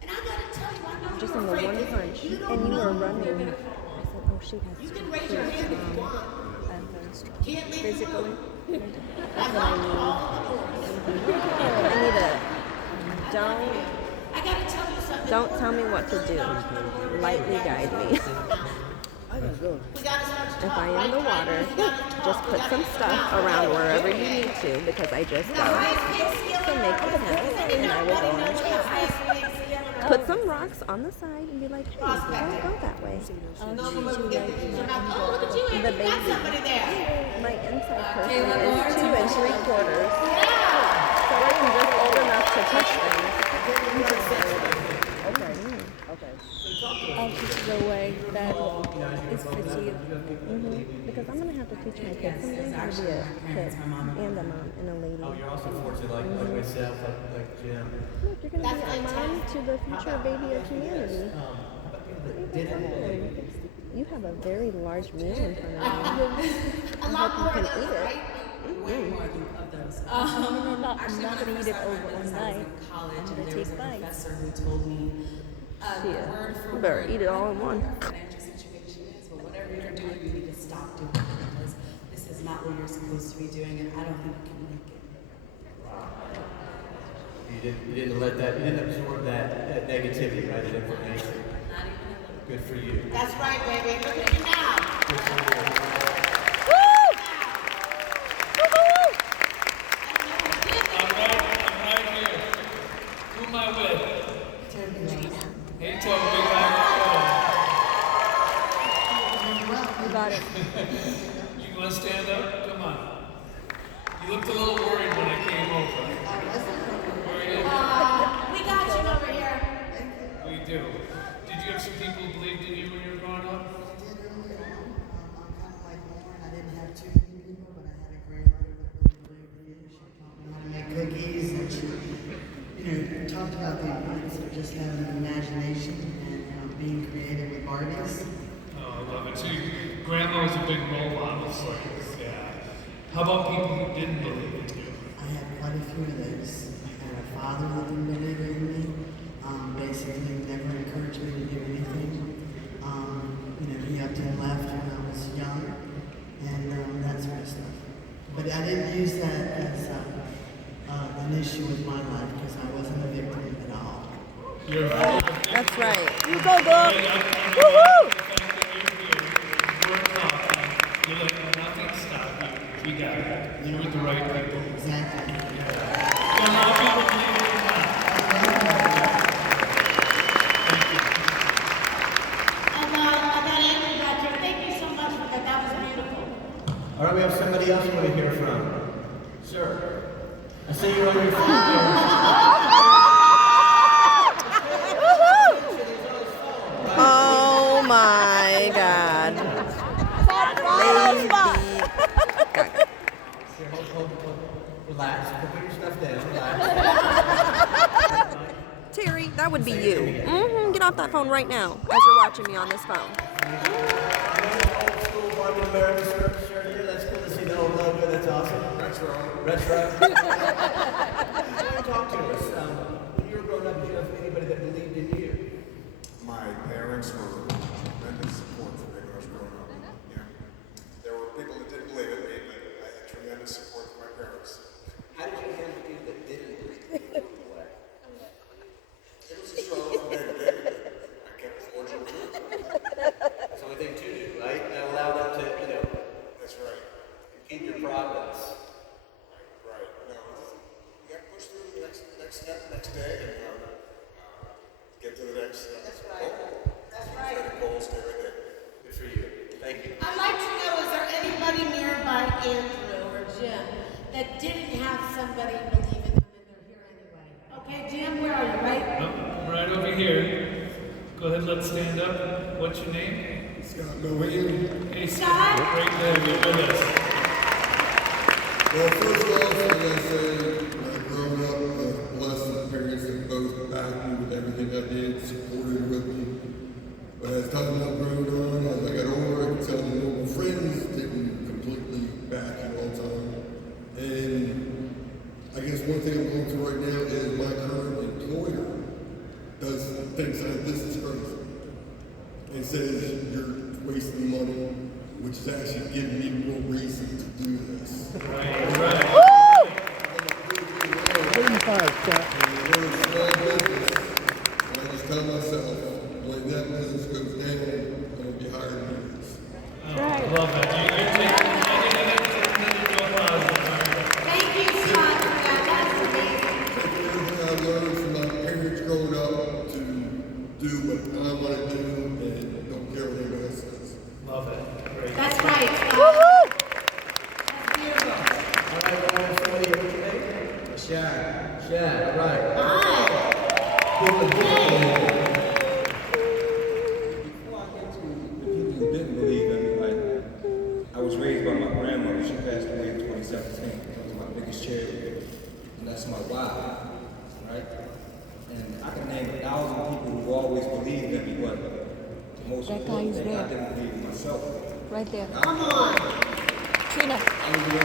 And I gotta tell you, I know Just you're in the afraid. one punch, You don't and you know were who running. you're I gonna said, call. oh, she has You can raise your hand if you want. I'm very strong. Can't leave the Physically. room. That's what I need. I need a I gotta tell you something. don't tell me what to do. Lightly guide me. We gotta start to If talk, I am right? the water, just put some stuff around wherever you need to because I just The don't. highest paid skill So in make the it world. happen, Does and I will anybody go know on. the highest paid skill in the Put world? some rocks on the side and be like, hey, don't go that way. No one will get this in your mouth. Oh, look at you, The Amy. You got baby. somebody there. My inside person Taylor is Loren. 2 3/4. Yeah. So I'm just old enough to to touch things. Okay. Okay. I'll teach the way that is perceived. Because I'm gonna have to teach my kids someday how to be a kid and a mom and a lady. Oh, you're also fortunate, like myself, like Jim. Look, you're gonna be a mom to the future baby of humanity. You have a very large meal in front of you. I hope you can eat it. I'm not going to eat it overnight. I'm going to take bites. Yeah, you better eat it all in one. Financial situation is, but whatever you're doing, you need to stop doing it because this is not what you're supposed to be doing, and I don't think you can make it. You didn't let that, you didn't absorb that negativity, right? That information. Not even a little. Good for you. That's right, baby. Look at you now. Good for you. I'm right here. Who am I with? Hey, Toby. You got it. You want to stand up? Come on. You looked a little worried when I came over. Were you? We got you over here. We do. Did you have some people who believed in you when you were growing up? I'm kind of like Loren. I didn't have too many people, but I had a grandmother that really believed in me. She taught me how to make cookies, and she, talked about the importance of just having an imagination and being creative with Barbies. Oh, I love it. So Grandma was a big role model for you. Yeah. How about people who didn't believe in you? I had quite a few of those. I had a father that didn't believe in me. Basically, never encouraged me to do anything. He up and left when I was young, and that sort of stuff. But I didn't use that as an issue with my life because I wasn't a victim at all. That's right. You go, girl. Woohoo! You let nothing stop you. You got it. You're with the right people. Exactly. And a lot of people believe it or not. Thank you. I got Andrew back here. Thank you so much for that. That was beautiful. All right, we have somebody else we want to hear from. Sir, I see you're on your feet there. Oh my God. Here, hold. Relax. Put your stuff down. Relax. Terry, that would be you. Get off that phone right now as you're watching me on this phone. Old school Barbie American shirt here. That's cool to see the old logo. That's awesome. Retro. Talk to us. When you were growing up, did you have anybody that believed in you? My parents were tremendous support for me when I was growing up. Yeah. There were people that didn't believe in me, but I had tremendous support from my parents. How did you handle people that didn't believe in you? It was a struggle for me to do, but I kept forging through. That's the only thing to do, right? That allow them to, That's right. keep your progress. Right. No, you got to push through the next step, next day, and get to the next goal. That's right. Set a goal, stay right there. Good for you. Thank you. I'd like to know, is there anybody nearby Andrew or Jim that didn't have somebody believe in them and they're here anyway? Okay, Jim, where are you, right? I'm right over here. Go ahead, let's stand up. What's your name? Scott, Loren. Hey, Scott. Great to have you with us. Well, first off, I gotta say, when I growing up, I was blessed with parents that both backed me with everything I did, supported with me. But as time went growing on, as I got older, I could tell the normal friends didn't completely back you all the time. And I guess one thing I'm going through right now is my current employer does things like this is crazy. And says you're wasting money, which is actually giving me more reason to do this. Right. 35, Scott. We're a small business, and I just tell myself, when that business goes down, I'm going to be hiring leaders. I love that. You're taking negative to a positive. Thank you, Scott, for that. That's amazing. Taking everything I learned from my parents growing up to do what I want to do and don't care what anybody else says. Love it. Great. That's right, Scott. That's beautiful. All right, somebody here. What's your name? Shad. All right. Before I get to the people who didn't believe in me, like, I was raised by my grandmother. She passed away in 2017. That was my biggest charity. And that's my why, right? And I can name 1,000 people who always believed in me, but the most important thing, I didn't believe in myself. Right there. Come on. Trina,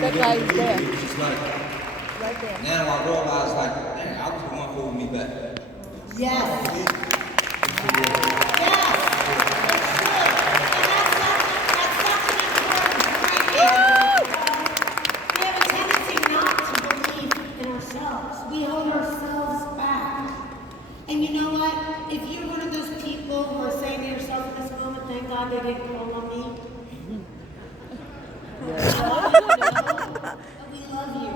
That guy is there. It was just like, Right there. now I realize, like, dang, I was the one holding me back. Yes. Yes. We have a tendency not to believe in ourselves. We hold ourselves back. And you know what? If you're one of those people who are saying to yourself in this moment, thank God they didn't call on me. We love you.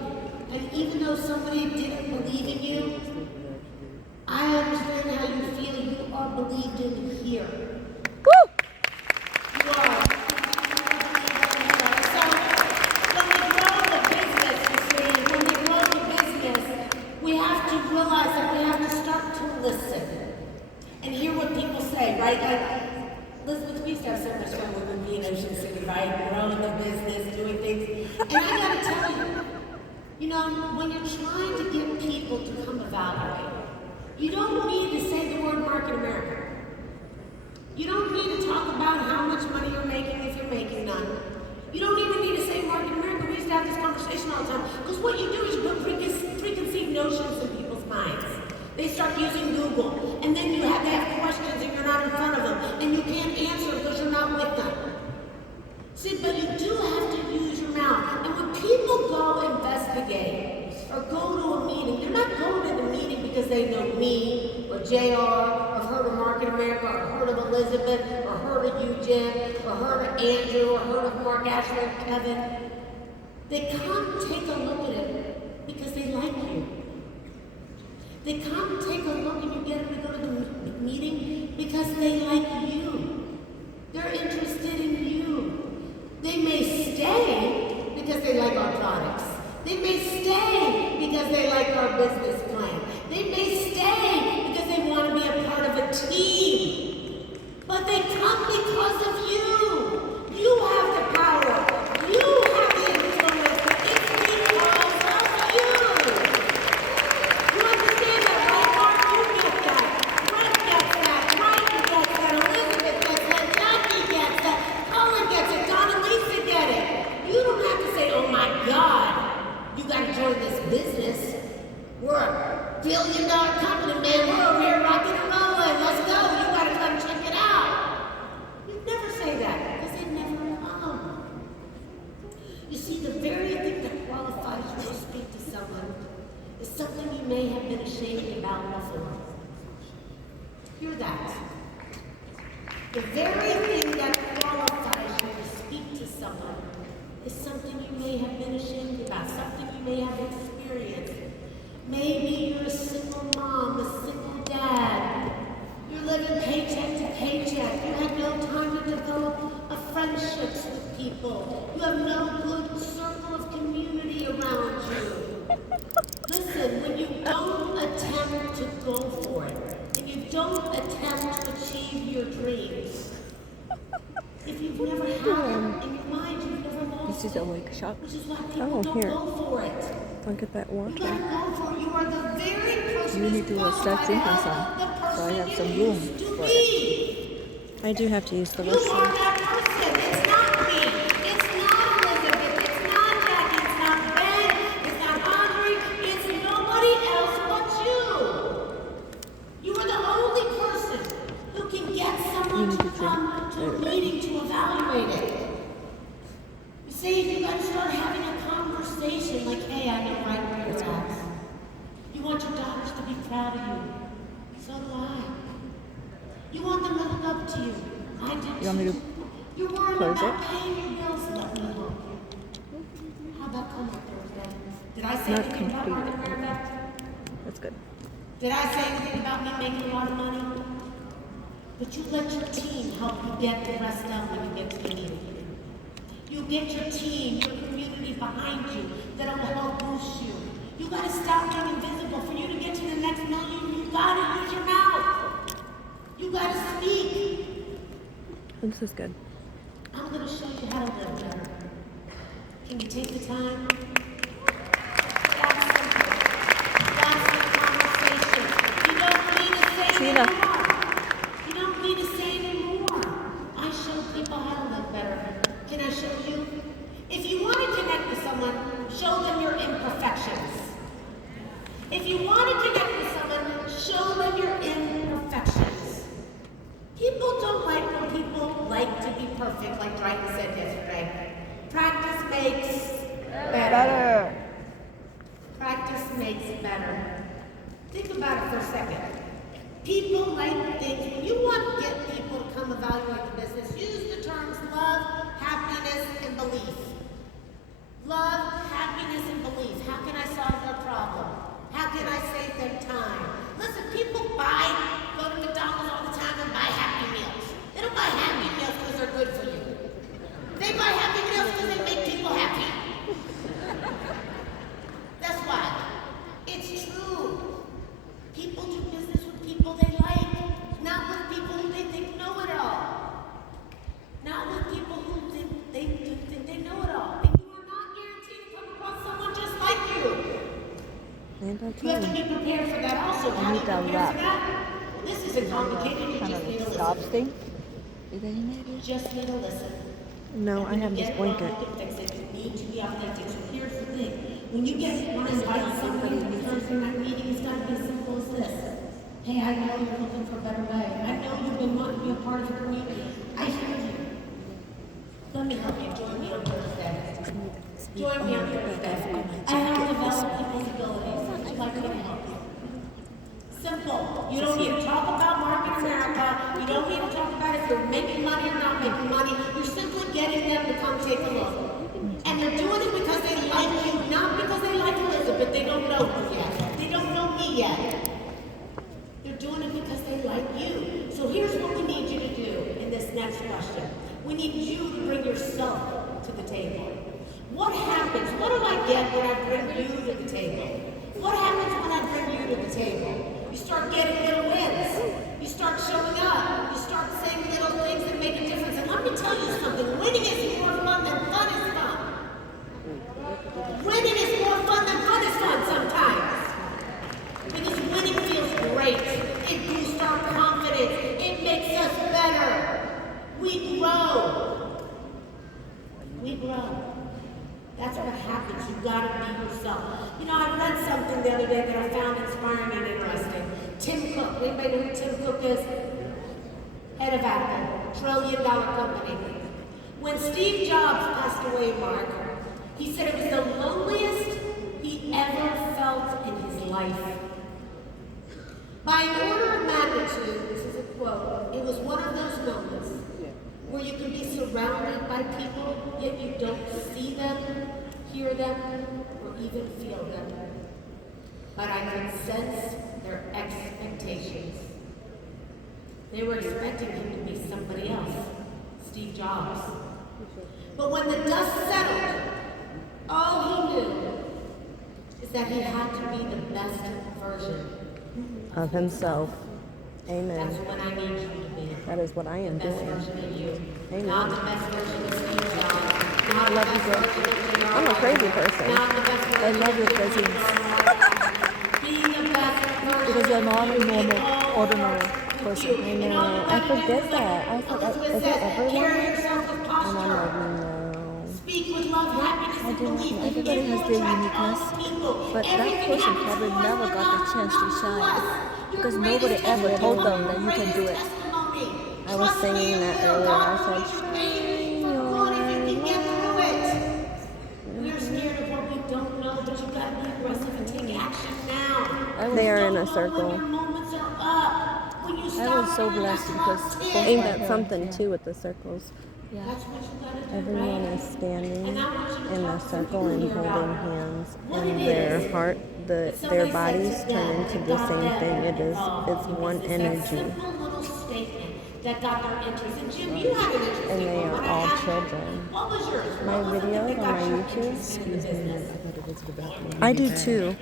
And even though somebody didn't believe in you, I understand how you feel. You are believed in here. Woo! You are. So when we grow the business, you see, when we grow the business, we have to realize that we have to start to listen and hear what people say, right? Like, Elizabeth, we used to have so much fun with me in Ocean City, right? Growing the business, doing things. And I gotta tell you know, when you're trying to get people to come evaluate, you don't need to say the word Market America. You don't need to talk about how much money you're making if you're making none. You don't even need to say Market America. We used to have this conversation all the time. Because what you do is you put preconceived notions in people's minds. They start using Google, and then they have questions and you're not in front of them, and you can't answer because you're not with them. See, but you do have to use your mouth. And when people go investigate or go to a meeting, they're not going to the meeting because they know me or JR or heard of Market America or heard of Elizabeth or heard of you, Jim, or heard of Andrew or heard of Mark Ashley or Kevin. They come take a look at it because they like you. They come take a look and you get them to go to the meeting because they like you. They're interested in you. They may stay because they like our products. They may stay because they like our business plan. They may stay because they want to be a part of a team. But they come because of you. You have the power. You have the influence. It's because of you. You understand that, right, Mark? You get that. Brent gets that. Ryan gets that. Elizabeth gets that. Jackie gets that. Colin gets it. Don and Lisa get it. You don't have to say, oh my God, you got to join this business. We're a billion-dollar company, man. We're over here rocking and rolling. Let's go. You got to come check it out. You never say that because they never come. You see, the very thing that qualifies you to speak to someone is something you may have been ashamed about before. Hear that. The very thing that qualifies you to speak to someone is something you may have been ashamed about, something you may have experienced. Maybe you're a single mom, a single dad. You're living paycheck to paycheck. You have no time to develop friendships with people. You have no good circle of community around you. Listen, when you don't attempt to go for it, and you don't attempt to achieve your dreams, if you've never had them in your mind, you've never lost This is a wake shop. which is why people don't Here. go for it. Look at that You water. gotta go for it. You are the very person You need to who's start qualified drinking as some, the so I person have you some room used to for be. I do have to use the You are restroom. that person. It's not me. It's not Elizabeth. It's not Jackie. It's not Ben. It's not Audrey. It's nobody else but you. You are the only person who can get someone to come to a meeting to evaluate it. You see, you got to start having a conversation like, hey, I know right where you're at. You want your daughters to be proud of you. So do I. You want them to look up to you. I do. You want me to You're worried close about it? paying your bills. Let me help you. How about come up Thursday? Did I say Not anything about completed. Market America? That's good. Did I say anything about me making a lot of money? But you let your team help you get the rest of when you get to the meeting. You get your team, your community behind you that'll help boost you. You gotta stop being invisible. For you to get to the next million, you gotta use your mouth. This is good. I'm going to show you how to live better. Can you take the time? That's the conversation. You don't need to say anymore. You don't need to say anymore. I show people how to live better. Can I show you? If you want to connect with someone, show them your imperfections. If you want to connect with someone, show them your imperfections. People don't like when people like to be perfect, like Dryden said yesterday. Practice makes better. Practice makes better. Think about it for a second. People like things. When you want to get people to come evaluate the business, use the terms love, happiness, and belief. Love, happiness, and belief. How can I solve their problem? How can I save them time? Listen, people go to McDonald's all the time and buy Happy Meals. They don't buy Happy Meals because they're good for you. They buy Happy Meals because they make people happy. That's why. It's true. People do business with people they like, not with people who they think know it all. Not with people who think they know it all. And you are not guaranteed to come across someone just like you. You have to be prepared for that also. How do you prepare for that? This isn't complicated. You just need to listen. You just need to listen. No, I have this blanket. You need to be authentic. So here's the thing. When you want to invite somebody to the Thursday night meeting, it's got to be as simple as this. Hey, I know you're looking for a better way. I know you've been wanting to be a part of the community. I hear you. Let me help you. Join me on Thursday. Join me on Thursday. I help develop people's abilities. Would you like me to help you? Simple. You don't need to talk about Market America. You don't need to talk about if you're making money or not making money. You're simply getting them to come take a look. And they're doing it because they like you, not because they like Elizabeth. They don't know her yet. They don't know me yet. They're doing it because they like you. So here's what we need you to do in this next question. We need you to bring yourself to the table. What happens? What do I get when I bring you to the table? What happens when I bring you to the table? You start getting little wins. You start showing up. You start saying little things that make a difference. And let me tell you something. Winning is more fun than fun is fun. Winning is more fun than fun is fun sometimes. Because winning feels great. It boosts our confidence. It makes us better. We grow. We grow. That's what happens. You've got to be yourself. You know, I read something the other day that I found inspiring and interesting. Tim Cook. Anybody know who Tim Cook is? Head of Apple. $1 trillion company. When Steve Jobs passed away, Mark, he said it was the loneliest he ever felt in his life. By an order of magnitude, this is a quote, it was one of those moments where you can be surrounded by people, yet you don't see them, hear them, or even feel them. But I can sense their expectations. They were expecting him to be somebody else, Steve Jobs. But when the dust settled, all he knew is that he had to be the best version of himself. Amen. That's what I need you to be. That is what I am doing. Amen. Not the best version of Steve Jobs. I love you, girl. I'm a crazy person. I love your presence. Because you're not a normal, ordinary person. I know. I forget that. I was like, is it everyone? And I'm like, no. I do. Everybody has their uniqueness. But that person probably never got the chance to shine. Because nobody ever told them that you can do it. I was singing that earlier. I said, shine your We're scared of what we don't know, but you gotta be aggressive and take action now. They are in a circle. I was so blessed because ain't that something too with the circles? Yeah. Everyone is standing in a circle and holding hands, and their heart, their bodies turn into the same thing. It's one energy. And they are all children. My videos on my YouTube, I do too.